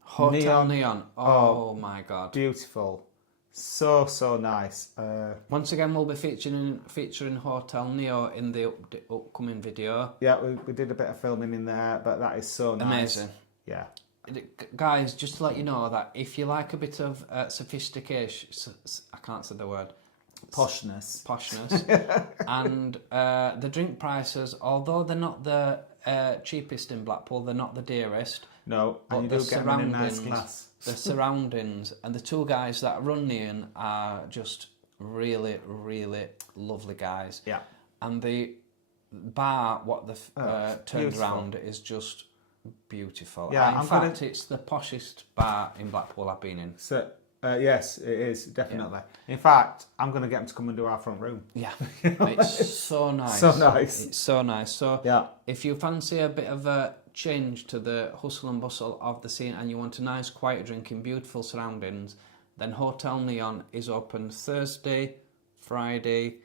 Hotel Neon. Oh my God. Beautiful. So nice. Once again, we'll be featuring Hotel Neo in the upcoming video. Yeah, we did a bit of filming in there, but that is so nice. Amazing. Yeah. Guys, just to let you know that if you like a bit of sophistication, I can't say the word. Poshness. And the drink prices, although they're not the cheapest in Blackpool, they're not the dearest. No, but and you do get them in a nice glass. The surroundings and the two guys that run the inn are just really, really lovely guys. Yeah. And the bar, what they've turned beautiful. around is just beautiful. Yeah, in fact, it's the poshest bar in Blackpool I've been in. So, yes, it is, definitely. Yeah. In fact, I'm going to get them to come and do our front room. Yeah, it's so nice. So nice. It's so nice. So, yeah. If you fancy a bit of a change to the hustle and bustle of the scene and you want a nice quiet drink in beautiful surroundings, then Hotel Neon is open Thursday, Friday,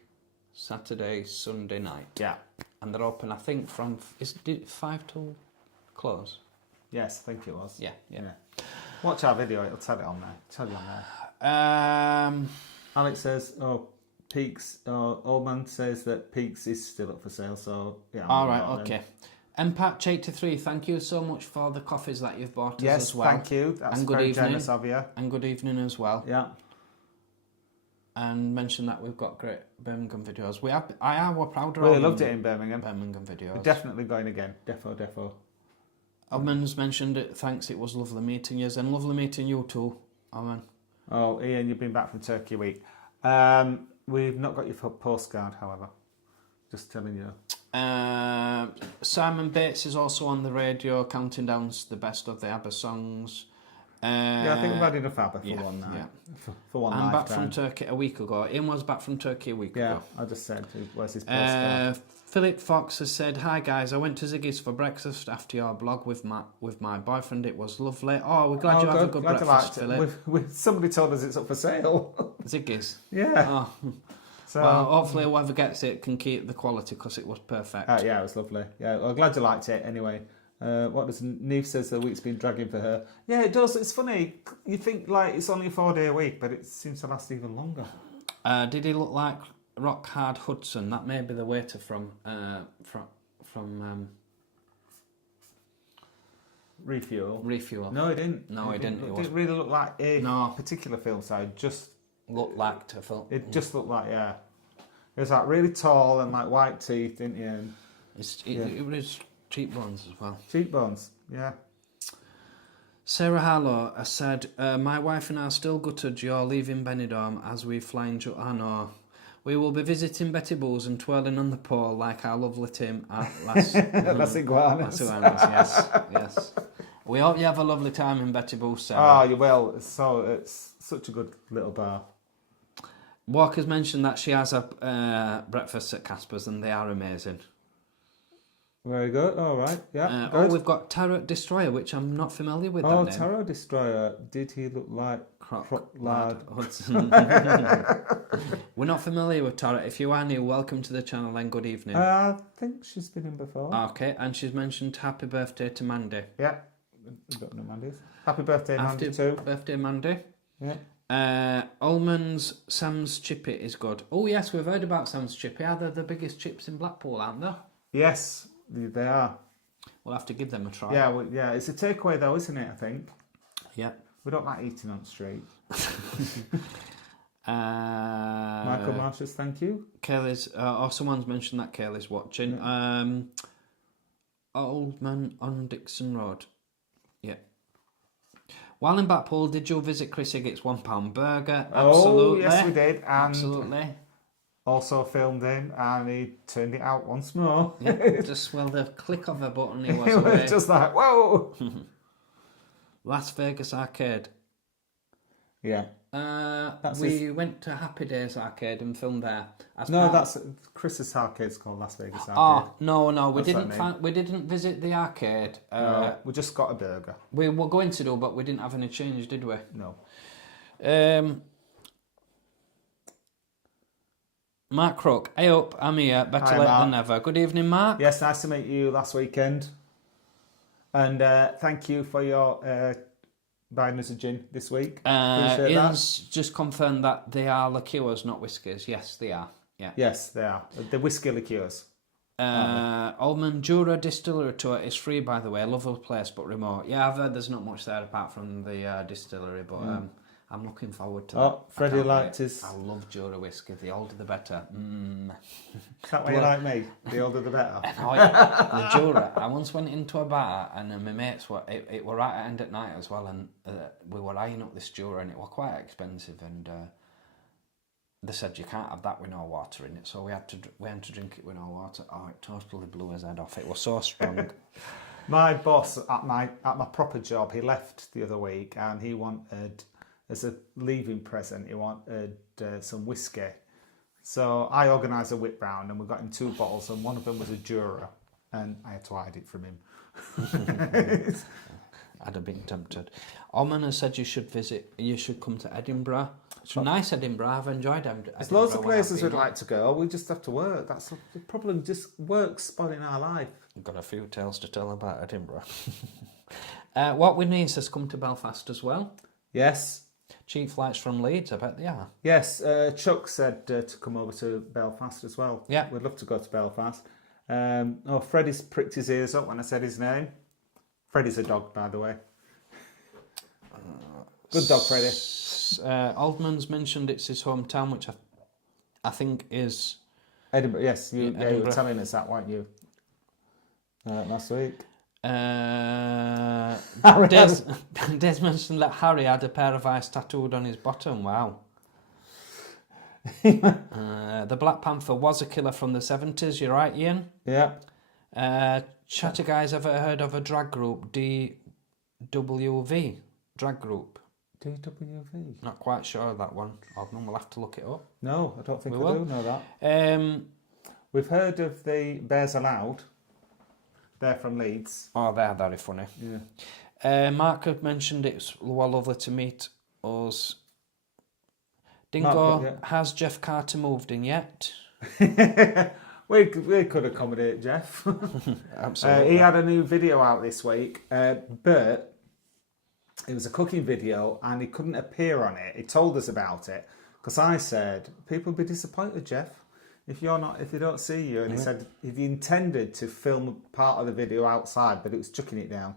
Saturday, Sunday night. Yeah. And they're open, I think, from 5 till close. Yes, I think it was. Yeah. Watch our video, it'll tell you on there. Alex says, Peaks, Old Man says that Peaks is still up for sale, so yeah. All right, okay. Empatch83, thank you so much for the coffees that you've bought us as well. Yes, thank you. That's and very generous of you. And good evening as well. Yeah. And mention that we've got great Birmingham videos. We're proud of Really loved it in Birmingham. Birmingham videos. We're definitely going again. Defo. Owen's mentioned it. Thanks, it was lovely meeting you. And lovely meeting you too, Owen. Oh, Ian, you've been back from Turkey week. We've not got your postcard, however. Just telling you. Simon Bates is also on the radio, counting down the best of the ABBA songs. Yeah, I think we've had enough ABBA for one night. Yeah. For one night. I'm back from Turkey a week ago. Ian was back from Turkey a week ago. Yeah, I just said, where's his postcard? Philip Fox has said, "Hi guys, I went to Ziggy's for breakfast after your blog with my boyfriend. It was lovely. Oh, we're glad you had a good breakfast, Philip. Somebody told us it's up for sale. Ziggy's. Yeah. Oh. So, well, hopefully whoever gets it can keep the quality because it was perfect. Yeah, it was lovely. Yeah, well, glad you liked it anyway. What does Neve says the week's been dragging for her? Yeah, it does. It's funny. You think like it's only a 4-day week, but it seems to last even longer. Did he look like Rock Hard Hudson? That may be the waiter from Refuel. No, he didn't. No, he didn't. It didn't really look like a particular film side. Just looked like a film. It just looked like It was like really tall and like white teeth, didn't you? And, it was cheekbones as well. Cheekbones, yeah. Sarah Harlow has said, my wife and I are still gutted you're leaving Benidorm as we fly in no. We will be visiting Betty Boos and twirling on the pole like our lovely Tim at Las Iguanas. Yes. We hope you have a lovely time in Betty Boos, Sarah. Oh, you will. It's such a good little bar. Walker's mentioned that she has a breakfast at Casper's and they are amazing. Very good. All right. Yeah. We've got Tarot Destroyer, which I'm not familiar with. Oh, that name. Tarot Destroyer. Did he look like Croc Lad Hudson? We're not familiar with Tarot. If you are new, welcome to the channel and good evening. I think she's been in before. Okay, and she's mentioned happy birthday to Mandy. Yeah. We've got no Mandy's. Happy birthday, Mandy, too. Happy birthday, Mandy. Yeah. Ullman's Sam's Chippy is good. Oh, yes, we've heard about Sam's Chippy. Are they the biggest chips in Blackpool, aren't they? Yes, they are. We'll have to give them a try. Yeah, it's a takeaway though, isn't it, I think? Yeah. We don't like eating on the street. Michael Marshall, thank you. Kayleigh's, someone's mentioned that Kayleigh's watching. Old Man on Dixon Road. Yeah. While in Blackpool, did you visit Chris Higgitt's £1 burger? Absolutely. Oh, yes, we did. And absolutely. Also filmed in, and he turned it out once more. Yeah, just the click of a button, he was away. Just like, whoa! Las Vegas Arcade. Yeah. We went to Happy Days Arcade and filmed there. That's Chris's arcade's called Las Vegas Arcade. Oh no, we didn't visit the arcade. We just got a burger. We were going to do, but we didn't have any change, did we? No. Mark Crook, hey up, I'm here, better late than never. Good evening, Mark. Yes, nice to meet you last weekend. And thank you for your buying us a gin this week. Appreciate Ian's just confirmed that they are liqueurs, not whiskies. Yes, they are. Yeah. Yes, they are. The whiskey liqueurs. Oldman Jura Distillery Tour is free, by the way. Lovely place, but remote. Yeah, I've heard there's not much there apart from the distillery, but I'm looking forward to that. Oh, Freddie liked his... I love Jura whiskey. The older the better. Is that why you like me? The older the better. Oh, yeah. The Jura. I once went into a bar and my mates were... It were right at end at night as well, and we were eyeing up this Jura, and it were quite expensive, and... they said you can't have that with no water in it, so we had to drink it with no water. Oh, it totally blew his head off. It was so strong. My boss at my proper job, he left the other week, and he wanted, as a leaving present, he wanted some whiskey. So I organised a whip round, and we got him 2 bottles, and one of them was a Jura, and I had to hide it from him. I'd have been tempted. Oman has said you should come to Edinburgh. It's a nice Edinburgh. I've enjoyed Edinburgh. There's loads of places we'd like to go. We just have to work. That's the problem. Just work's spoiling our life. I've got a few tales to tell about Edinburgh. What we need is come to Belfast as well. Yes. Cheap flights from Leeds, I bet they are. Yes, Chuck said to come over to Belfast as well. Yeah. We'd love to go to Belfast. Freddie's pricked his ears up when I said his name. Freddie's a dog, by the way. Good dog, Freddie. Aldman's mentioned it's his hometown, which I think is... Edinburgh, yes. You Edinburgh. were telling us that, weren't you? Last week. Des mentioned that Harry had a pair of eyes tattooed on his bottom. Wow. The Black Panther was a killer from the 70s. You're right, Ian? Yeah. Chatter guys, ever heard of a drag group? DWV? Drag group? DWV? Not quite sure of that one. We'll have to look it up. No, I don't think I do know that. We've heard of the Bears Aloud. They're from Leeds. Oh, they're very funny. Yeah. Mark had mentioned it's well lovely to meet us. Dingo, Mark, has Jeff Carter moved in yet? We could accommodate Jeff. Absolutely. He had a new video out this week, but it was a cooking video and he couldn't appear on it. He told us about it because I said, people will be disappointed, Jeff, if they don't see you. And he said he intended to film part of the video outside, but it was chucking it down,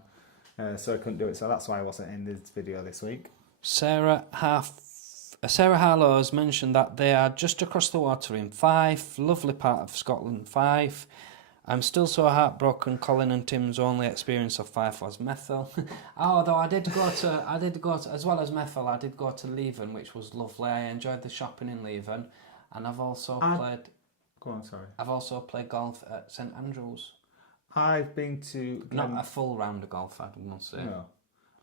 so he couldn't do it. So that's why I wasn't in this video this week. Sarah Harlow has mentioned that they are just across the water in Fife, lovely part of Scotland, Fife. I'm still so heartbroken. Colin and Tim's only experience of Fife was Methil. Although I did go to, as well as Methil, I did go to Leven, which was lovely. I enjoyed the shopping in Leven, and I've also played. Go on, sorry. I've also played golf at St Andrews. I've been to not a full round of golf, I must say. No.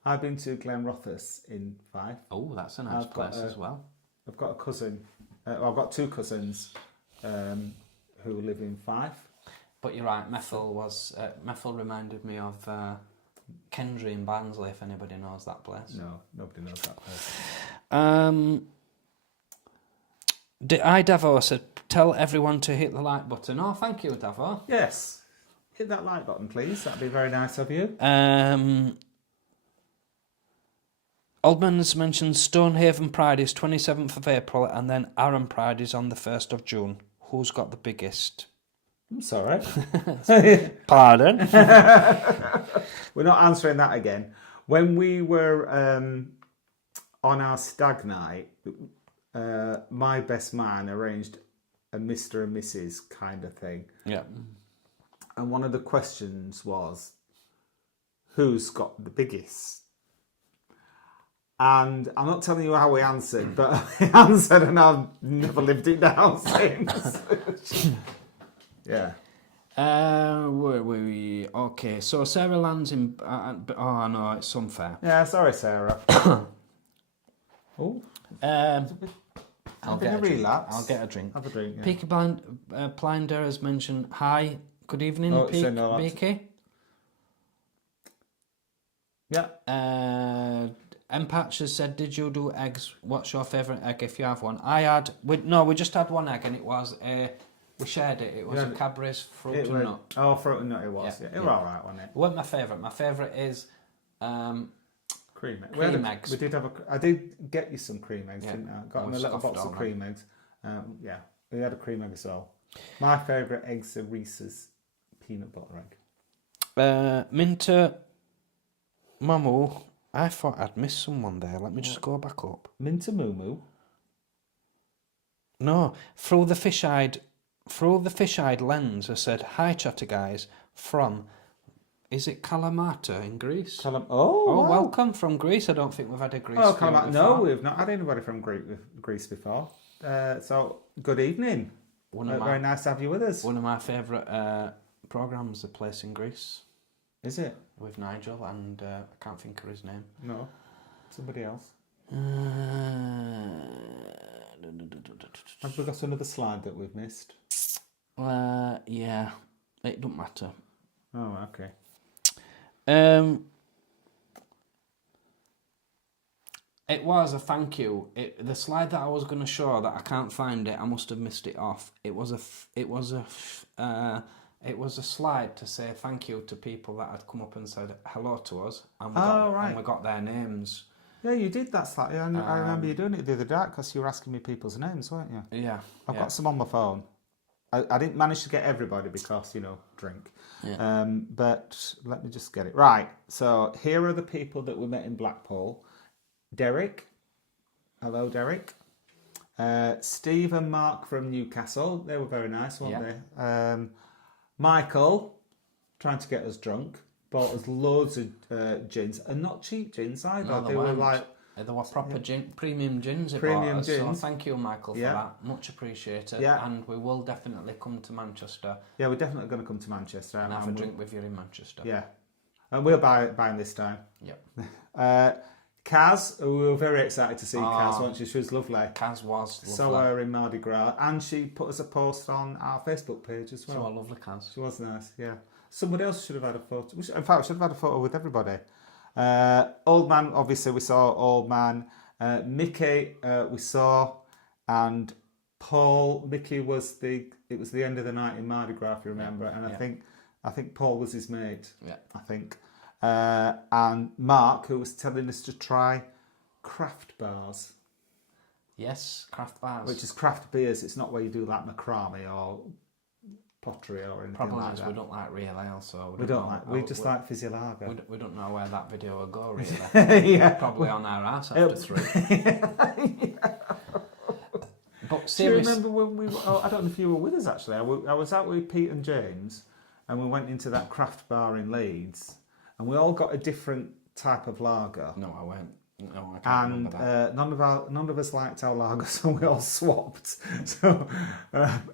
I've been to Glenrothes in Fife. Oh, that's a nice place as well. I've got a cousin. I've got 2 cousins who live in Fife. But you're right. Methil reminded me of Kendry in Barnsley. If anybody knows that place. No, nobody knows that place. Davo said, "Tell everyone to hit the like button." Oh, thank you, Davo. Yes, hit that like button, please. That'd be very nice of you. Oldman's mentioned Stonehaven Pride is 27th of April and then Arran Pride is on the 1st of June. Who's got the biggest? I'm sorry. Pardon? We're not answering that again. When we were on our stag night, my best man arranged a Mr. and Mrs. kind of thing. Yeah. And one of the questions was, who's got the biggest? And I'm not telling you how we answered, but I answered and I've never lived it down since. Yeah. Okay, so Sarah lands in... oh, no, it's unfair. Yeah, sorry, Sarah. Oh. I'll get a relapse. I'll get a drink. Have a drink, yeah. Peaky Blinder has mentioned, hi, good evening, Peaky. Yeah. Empatch has said, did you do eggs? What's your favourite egg if you have one? We just had one egg and it was we shared it. It was a Cadbury's fruit and nut. Oh, fruit and nut it was. Yeah. It was alright, wasn't it? It wasn't my favourite. My favourite is Cream eggs. Cream eggs. We did have I did get you some cream eggs, didn't I? Got I him a was little scoffed box of on cream eggs. Yeah, we had a cream egg as well. My favourite eggs are Reese's peanut butter egg. Minter Mamu. I thought I'd missed someone there. Let me just go back up. Minter Moo. No, through the fish-eyed lens, I said, "Hi, chatter guys." From, is it Kalamata in Greece? Oh, wow. Welcome from Greece. I don't think we've had a Greece. Kalamata. No, we've not had anybody from Greece before. So good evening. Very nice to have you with us. One of my favourite programmes, The Place in Greece. Is it? With Nigel and I can't think of his name. No, somebody else. Have we got another slide that we've missed? Yeah, it don't matter. Oh, okay. It was a thank you. The slide that I was going to show that I can't find it, I must have missed it off. It was a slide to say thank you to people that had come up and said hello to us, and we got their names. Yeah, you did that slide. Yeah, I remember you doing it the other day because you were asking me people's names, weren't you? Yeah. I've got some on my phone. I didn't manage to get everybody because, drink. Yeah. But let me just get it. Right, so here are the people that we met in Blackpool. Derek. Hello, Derek. Steve and Mark from Newcastle. They were very nice, weren't they? Michael, trying to get us drunk. Bought us loads of gins, and not cheap gins either. No, they were proper premium gins. Premium gins. So thank you, Michael, for that. Much appreciated. Yeah. And we will definitely come to Manchester. Yeah, we're definitely going to come to Manchester and have a drink with you in Manchester. Yeah, and we're buying this time. Yep. Kaz, we were very excited to see Kaz, wasn't she? She was lovely. Kaz was lovely. Saw her in Mardi Gras, and she put us a post on our Facebook page as well. So lovely, Kaz. She was nice. Yeah. Somebody else should have had a photo. In fact, we should have had a photo with everybody. Old Man, obviously, we saw Old Man. Mickey, we saw. And Paul, Mickey was it was the end of the night in Mardi Gras, if you remember. And I think Paul was his mate. Yeah. I think. And Mark, who was telling us to try craft bars. Yes, craft bars. Which is craft beers. It's not where you do like macrame or pottery or anything Problem like is that. we don't like real ale, so we don't like. We just like fizzy lager. We don't know where that video will go, really. Yeah, probably on our ass after 3. Yeah. But seriously, do you remember when we? I don't know if you were with us actually. I was out with Pete and James, and we went into that craft bar in Leeds, and we all got a different type of lager. No, I went. No, I can't remember that. None of us liked our lager, so we all swapped. So,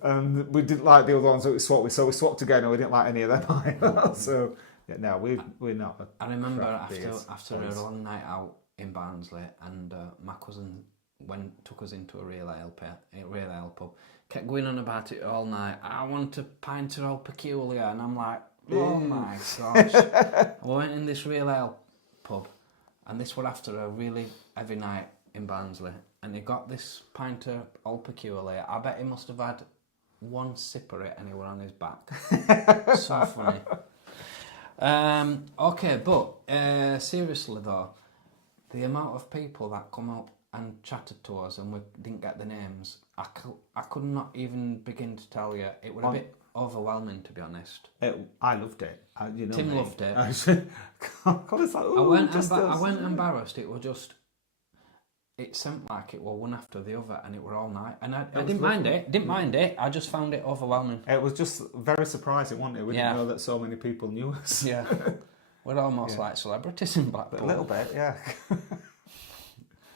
and we didn't like the other ones that we swapped with, so we swapped again, and we didn't like any of them either. So, yeah, no, we're not. I remember after a long night out in Barnsley, and my cousin took us into a real ale pub. Kept going on about it all night. I want a pint of Old Peculiar, and I'm like, oh my gosh! We went in this real ale pub. And this were after a really heavy night in Barnsley. And he got this pint of Old Peculiar. I bet he must have had one sip of it and he were on his back. So funny. Okay, but seriously though, the amount of people that come up and chatted to us and we didn't get the names, I could not even begin to tell you. It was a bit overwhelming, to be honest. I loved it. Tim loved it. Colin's like, I went embarrassed. It was just, it seemed like it were one after the other, and it were all night. And I didn't mind it. Didn't mind it. I just found it overwhelming. It was just very surprising, wasn't it? We didn't know that so many people knew us. Yeah, we're almost like celebrities in Blackpool. A little bit, yeah.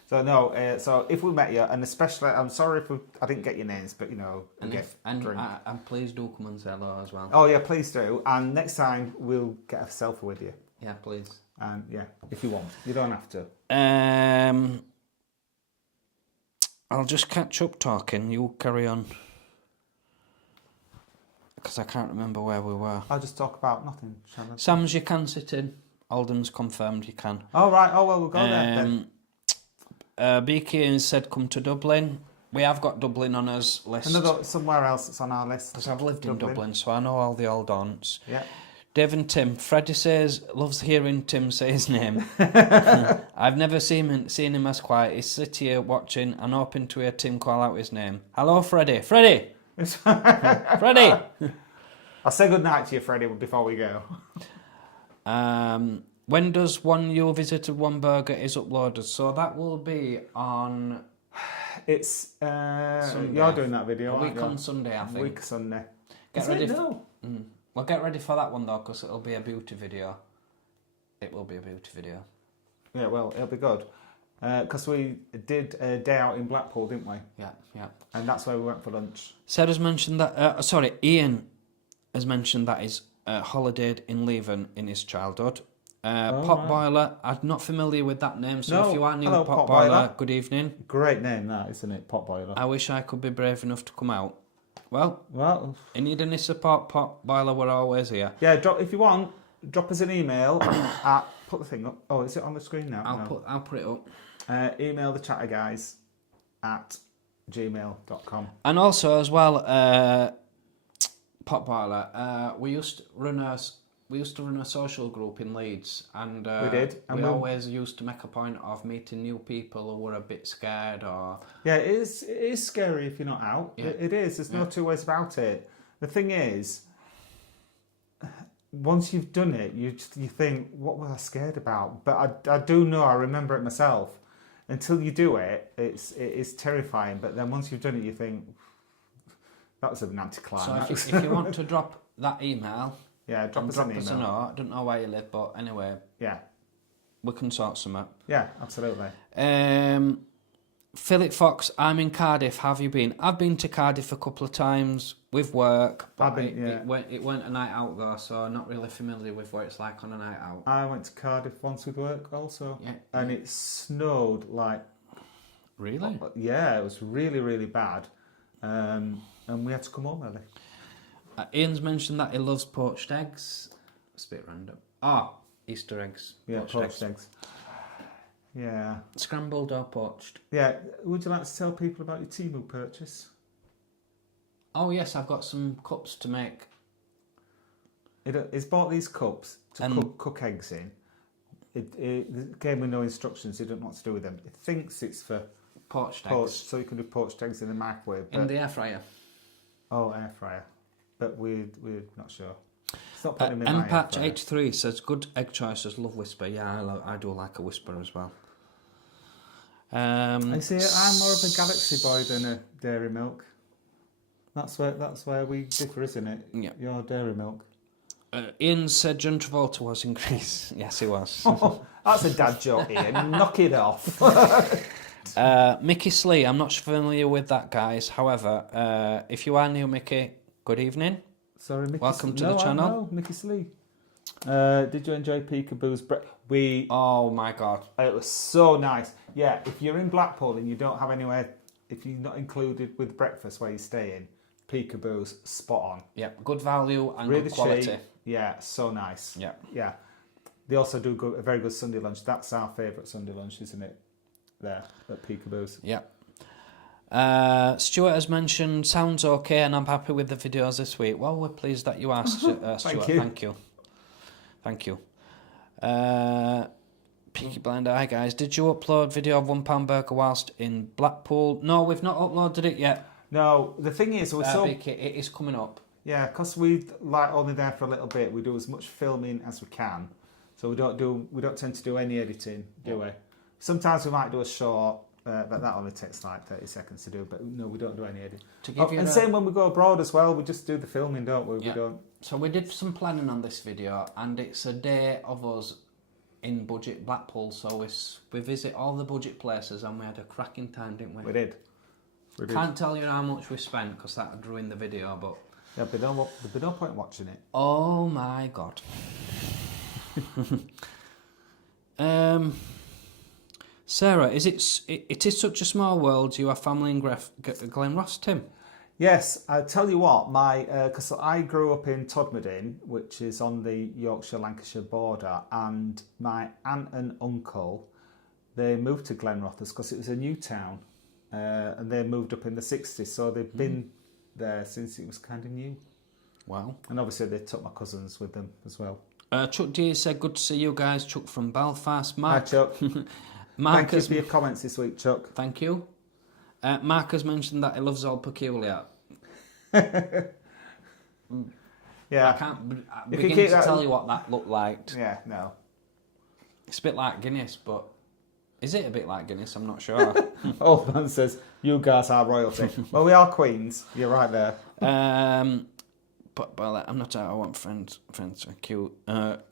So no, so if we met you, and especially, I'm sorry if I didn't get your names, but and please do come and say hello as well. Oh yeah, please do. And next time we'll get a selfie with you. Yeah, please. And yeah, if you want, you don't have to. I'll just catch up talking. You carry on, because I can't remember where we were. I'll just talk about nothing. Shall I? Sam's, you can sit in. Alden's confirmed you can. Oh right. Oh well, we'll go there then. BK said come to Dublin. We have got Dublin on our list. Another somewhere else that's on our list. Because I've lived in Dublin, so I know all the old aunts. Yeah. Dave and Tim. Freddie says, loves hearing Tim say his name. I've never seen him as quiet. He's sitting here watching and hoping to hear Tim call out his name. Hello, Freddie. Freddie! Freddie! I'll say good night to you, Freddie, before we go. When does One You Visited One Burger is uploaded? So that will be on... It's... you're doing that video, a week on Sunday, I think. A week Sunday. Get ready. Well, get ready for that one, though, because it'll be a beauty video. It will be a beauty video. Yeah, well, it'll be good. Because we did a day out in Blackpool, didn't we? Yeah. And that's where we went for lunch. Sarah's mentioned that... Ian has mentioned that he's holidayed in Leven in his childhood. Potboiler, I'm not familiar with that name, so if you are new to Potboiler, good evening. Great name that, isn't it, Potboiler? I wish I could be brave enough to come out. Well, you need any support, Potboiler, we're always here. Yeah, if you want, drop us an email at... Put the thing up. Oh, is it on the screen now? I'll put it up. Email the chatterguys at gmail.com. And also, as well, Potboiler, we used to run a social group in Leeds, and we did. And we always used to make a point of meeting new people who were a bit scared or... Yeah, it is scary if you're not out. Yeah. It is. There's no two ways about it. The thing is, once you've done it, you think, what was I scared about? But I do know, I remember it myself. Until you do it, it is terrifying. But then once you've done it, you think, that was an anticlimax. So if you want to drop that email... Yeah, drop us an email. A note. I don't know where you live, but anyway. Yeah. We can sort some out. Yeah, absolutely. Philip Fox, I'm in Cardiff. Have you been? I've been to Cardiff a couple of times with work. But it weren't a night out though, so I'm not really familiar with what it's like on a night out. I went to Cardiff once with work also. Yeah. And it snowed like... Really? Yeah, it was really, really bad. And we had to come home early. Ian's mentioned that he loves poached eggs. It's a bit random. Easter eggs. Yeah, poached eggs. Yeah. Scrambled or poached? Yeah. Would you like to tell people about your Temu purchase? Oh, yes, I've got some cups to make. He's bought these cups to cook eggs in. It came with no instructions. He doesn't know what to do with them. He thinks it's for poached eggs. So you can do poached eggs in the microwave. In the air fryer. Oh, air fryer. But we're not sure. It's not putting them in my Patch H3 says good egg choices. Love Whisper. Yeah, I do like a Whisper as well. I see. I'm more of a Galaxy boy than a Dairy Milk. That's where we differ, isn't it? Yeah. You're Dairy Milk. Ian said John Travolta was in Greece. Yes, he was. That's a dad joke, Ian. Knock it off. Mickey Slee. I'm not familiar with that, guys. However, if you are new, Mickey. Good evening. Sorry, Mickey. Welcome to the channel. No, Mickey Slee. Did you enjoy Peekaboo's Oh my God. It was so nice. Yeah, if you're in Blackpool and you don't have anywhere, if you're not included with breakfast where you're staying, Peekaboo's spot on. Yeah, good value and really good quality. Cheap. Yeah, so nice. Yeah. Yeah. They also do a very good Sunday lunch. That's our favourite Sunday lunch, isn't it? There, at Peekaboo's. Yeah. Stuart has mentioned sounds okay and I'm happy with the videos this week. Well, we're pleased that you asked, Stuart. Thank you. Peaky Blinder, hi guys. Did you upload video of £1 burger whilst in Blackpool? No, we've not uploaded it yet. No, the thing is, it is coming up. Yeah, because we're only there for a little bit. We do as much filming as we can, so we don't tend to do any editing, do we? Sometimes we might do a short. But that only takes like 30 seconds to do. But no, we don't do any editing. Same when we go abroad as well. We just do the filming, don't we? Yeah. We don't. So we did some planning on this video, and it's a day of us in budget Blackpool. So we visit all the budget places, and we had a cracking time, didn't we? We did. Can't tell you how much we spent because that would ruin the video. But there'd be no point watching it. Oh my God. Sarah, it is such a small world. You have family in Glenross, Tim? Yes, I'll tell you what, because I grew up in Todmorden, which is on the Yorkshire-Lancashire border, and my aunt and uncle, they moved to Glenrothes because it was a new town, and they moved up in the 60s, so they've been there since it was kind of new. Well. And obviously they took my cousins with them as well. Chuck D said, good to see you guys. Chuck from Belfast. Mark. Hi, Chuck. Thank you for your comments this week, Chuck. Thank you. Mark has mentioned that he loves Old Peculiar. Yeah. I can't begin to tell you what that looked like. Yeah, no. It's a bit like Guinness, but is it a bit like Guinness? I'm not sure. Old man says, you guys are royalty. Well, we are queens. You're right there. But I'm not. I want friends. Thank you.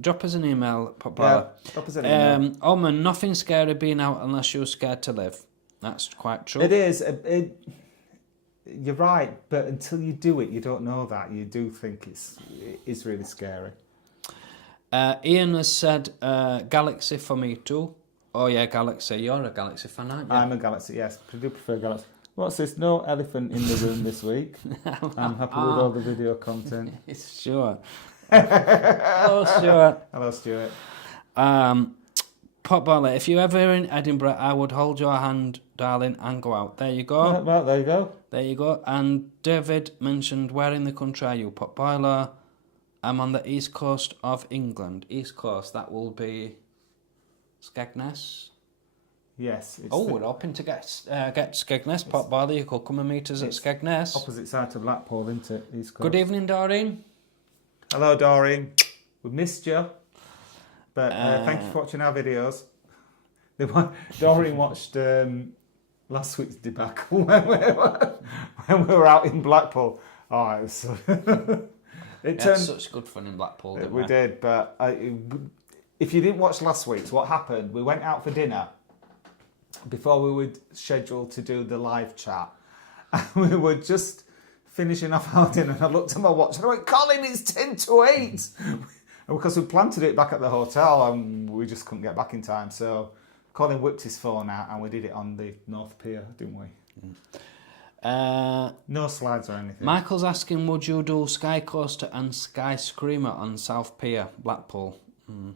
Drop us an email. Drop us an email. Oh man, nothing scary being out unless you're scared to live. That's quite true. It is. You're right, but until you do it, you don't know that. You do think it is really scary. Ian has said Galaxy for me too. Oh yeah, Galaxy. You're a Galaxy fan, aren't you? I'm a Galaxy, yes. I do prefer Galaxy. What's this? No elephant in the room this week. I'm happy with all the video content. It's sure. Hello, Stuart. Hello, Stuart. Potballer, if you're ever in Edinburgh, I would hold your hand, darling, and go out. There you go. Well, there you go. There you go. And David mentioned, where in the country are you, Potboiler? I'm on the east coast of England. East coast, that will be Skegness. Yes. We're hoping to get Skegness, Potboiler. You could come and meet us at Skegness. Opposite side to Blackpool, isn't it? East coast. Good evening, Doreen. Hello, Doreen. We missed you. But thank you for watching our videos. Doreen watched last week's debacle when we were out in Blackpool. Oh, it was so... It turned such good fun in Blackpool, didn't we? We did, but if you didn't watch last week's, what happened, we went out for dinner before we were scheduled to do the live chat. And we were just finishing off our dinner, and I looked at my watch and I went, Colin, it's 10 to 8! Because we planted it back at the hotel and we just couldn't get back in time. So Colin whipped his phone out and we did it on the North Pier, didn't we? No slides or anything. Michael's asking, would you do Sky Coaster and Sky Screamer on South Pier, Blackpool?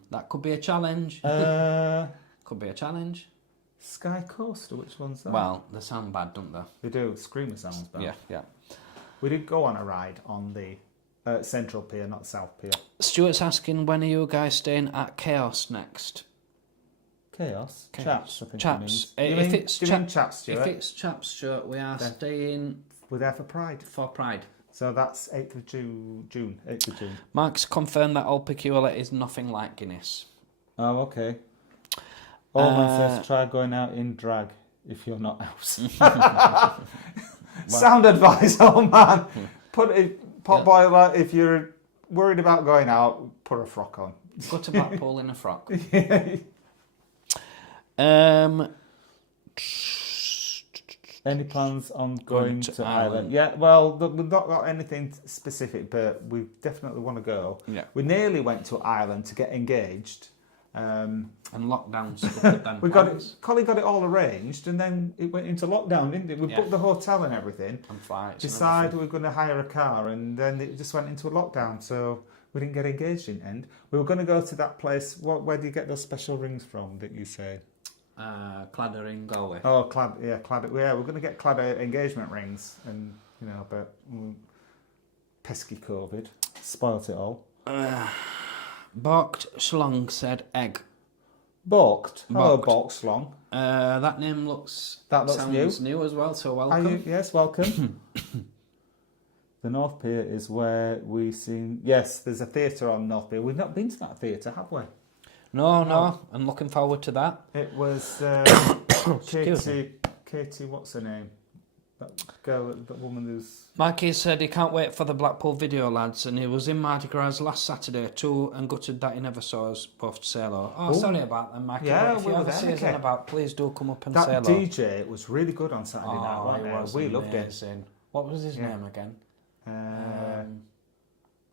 That could be a challenge. Could be a challenge. Sky Coaster, which one's that? Well, they sound bad, don't they? They do. Screamer sounds bad. Yeah. We did go on a ride on the Central Pier, not South Pier. Stuart's asking, when are you guys staying at Chaos next? Chaos? Chaps, I think Chaps. If it's Chaps, Stuart? If it's Chaps, Stuart, we are staying... We're there for Pride. For Pride. So that's 8th of June. 8th of June. Mark's confirmed that Old Peculiar is nothing like Guinness. Oh, okay. Allman says, try going out in drag if you're not out. Sound advice, old man. Potboiler, if you're worried about going out, put a frock on. Go to Blackpool in a frock. Any plans on going to Ireland? Yeah, well, we've not got anything specific, but we definitely want to go. Yeah. We nearly went to Ireland to get engaged. And lockdowns. Colin got it all arranged, and then it went into lockdown, didn't it? We booked the hotel and everything. And flights. Decided we were going to hire a car, and then it just went into a lockdown. So we didn't get engaged in the end. We were going to go to that place. Where do you get those special rings from that you say? Cladder in Galway. Oh, Cladder. Yeah, we're going to get Cladder engagement rings, and but pesky COVID spoilt it all. Balked Schlong said egg. Balked? Hello, Balked Schlong. That name sounds new as well, so welcome. Are you? Yes, welcome. The North Pier is where we seen... Yes, there's a theatre on North Pier. We've not been to that theatre, have we? No. I'm looking forward to that. It was Katie, what's her name? That girl, that woman who's... Mikey said he can't wait for the Blackpool video, lads, and he was in Mardi Gras last Saturday too, and gutted that he never saw us both say hello. Oh, sorry about that, Mikey. Yeah, if you ever see us about, please do come up and say hello. That DJ was really good on Saturday night, wasn't he? We loved it. What was his name again?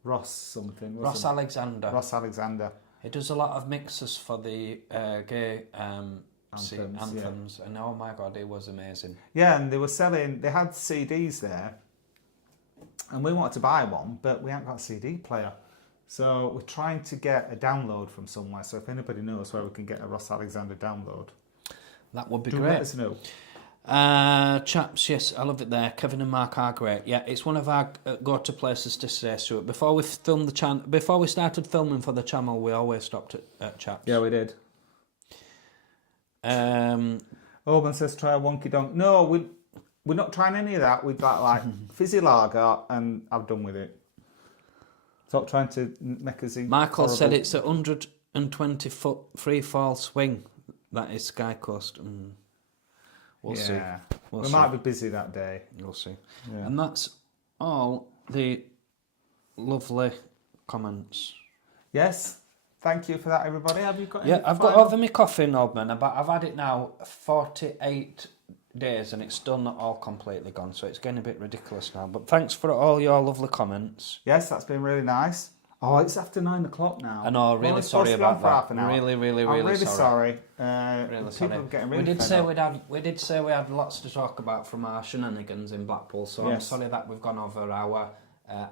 Ross something. Ross Alexander. Ross Alexander. He does a lot of mixes for the gay anthems, and oh my god, it was amazing. Yeah, and they had CDs there, and we wanted to buy one, but we haven't got a CD player. So we're trying to get a download from somewhere, so if anybody knows where we can get a Ross Alexander download, that would be great. Let us know. Chaps, yes, I love it there. Kevin and Mark are great. Yeah, it's one of our go-to places to stay. So before we filmed before we started filming for the channel, we always stopped at Chaps. Yeah, we did. Oban says try a wonky donk. No, we're not trying any of that. We've got like fizzy lager, and I've done with it. Stop trying to make us. Michael said it's a 120-foot free fall swing. That is Sky Coast. We'll see. We might be busy that day. We'll see. Yeah. And that's all the lovely comments. Yes. Thank you for that, everybody. Have you got any I've got over my coffee, Nobman, but I've had it now 48 days and it's still not all completely gone, so it's getting a bit ridiculous now. But thanks for all your lovely comments. Yes, that's been really nice. Oh, it's after 9 o'clock now. I know, really sorry about that. Really I'm sorry. Really sorry. People are getting really we did say we had lots to talk about from our shenanigans in Blackpool, so I'm sorry that we've gone over our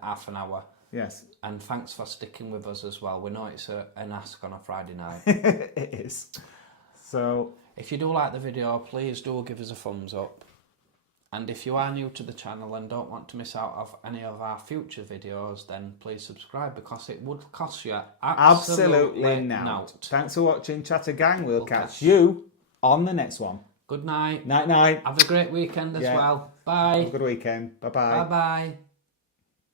half an hour. Yes. And thanks for sticking with us as well. We know it's an ask on a Friday night. It is. So if you do like the video, please do give us a thumbs up. And if you are new to the channel and don't want to miss out of any of our future videos, then please subscribe, because it would cost you absolutely nought. Thanks for watching, Chatter Gang. We'll catch you on the next one. Good night. Night. Have a great weekend as well. Bye. Have a good weekend. Bye-bye. Bye-bye.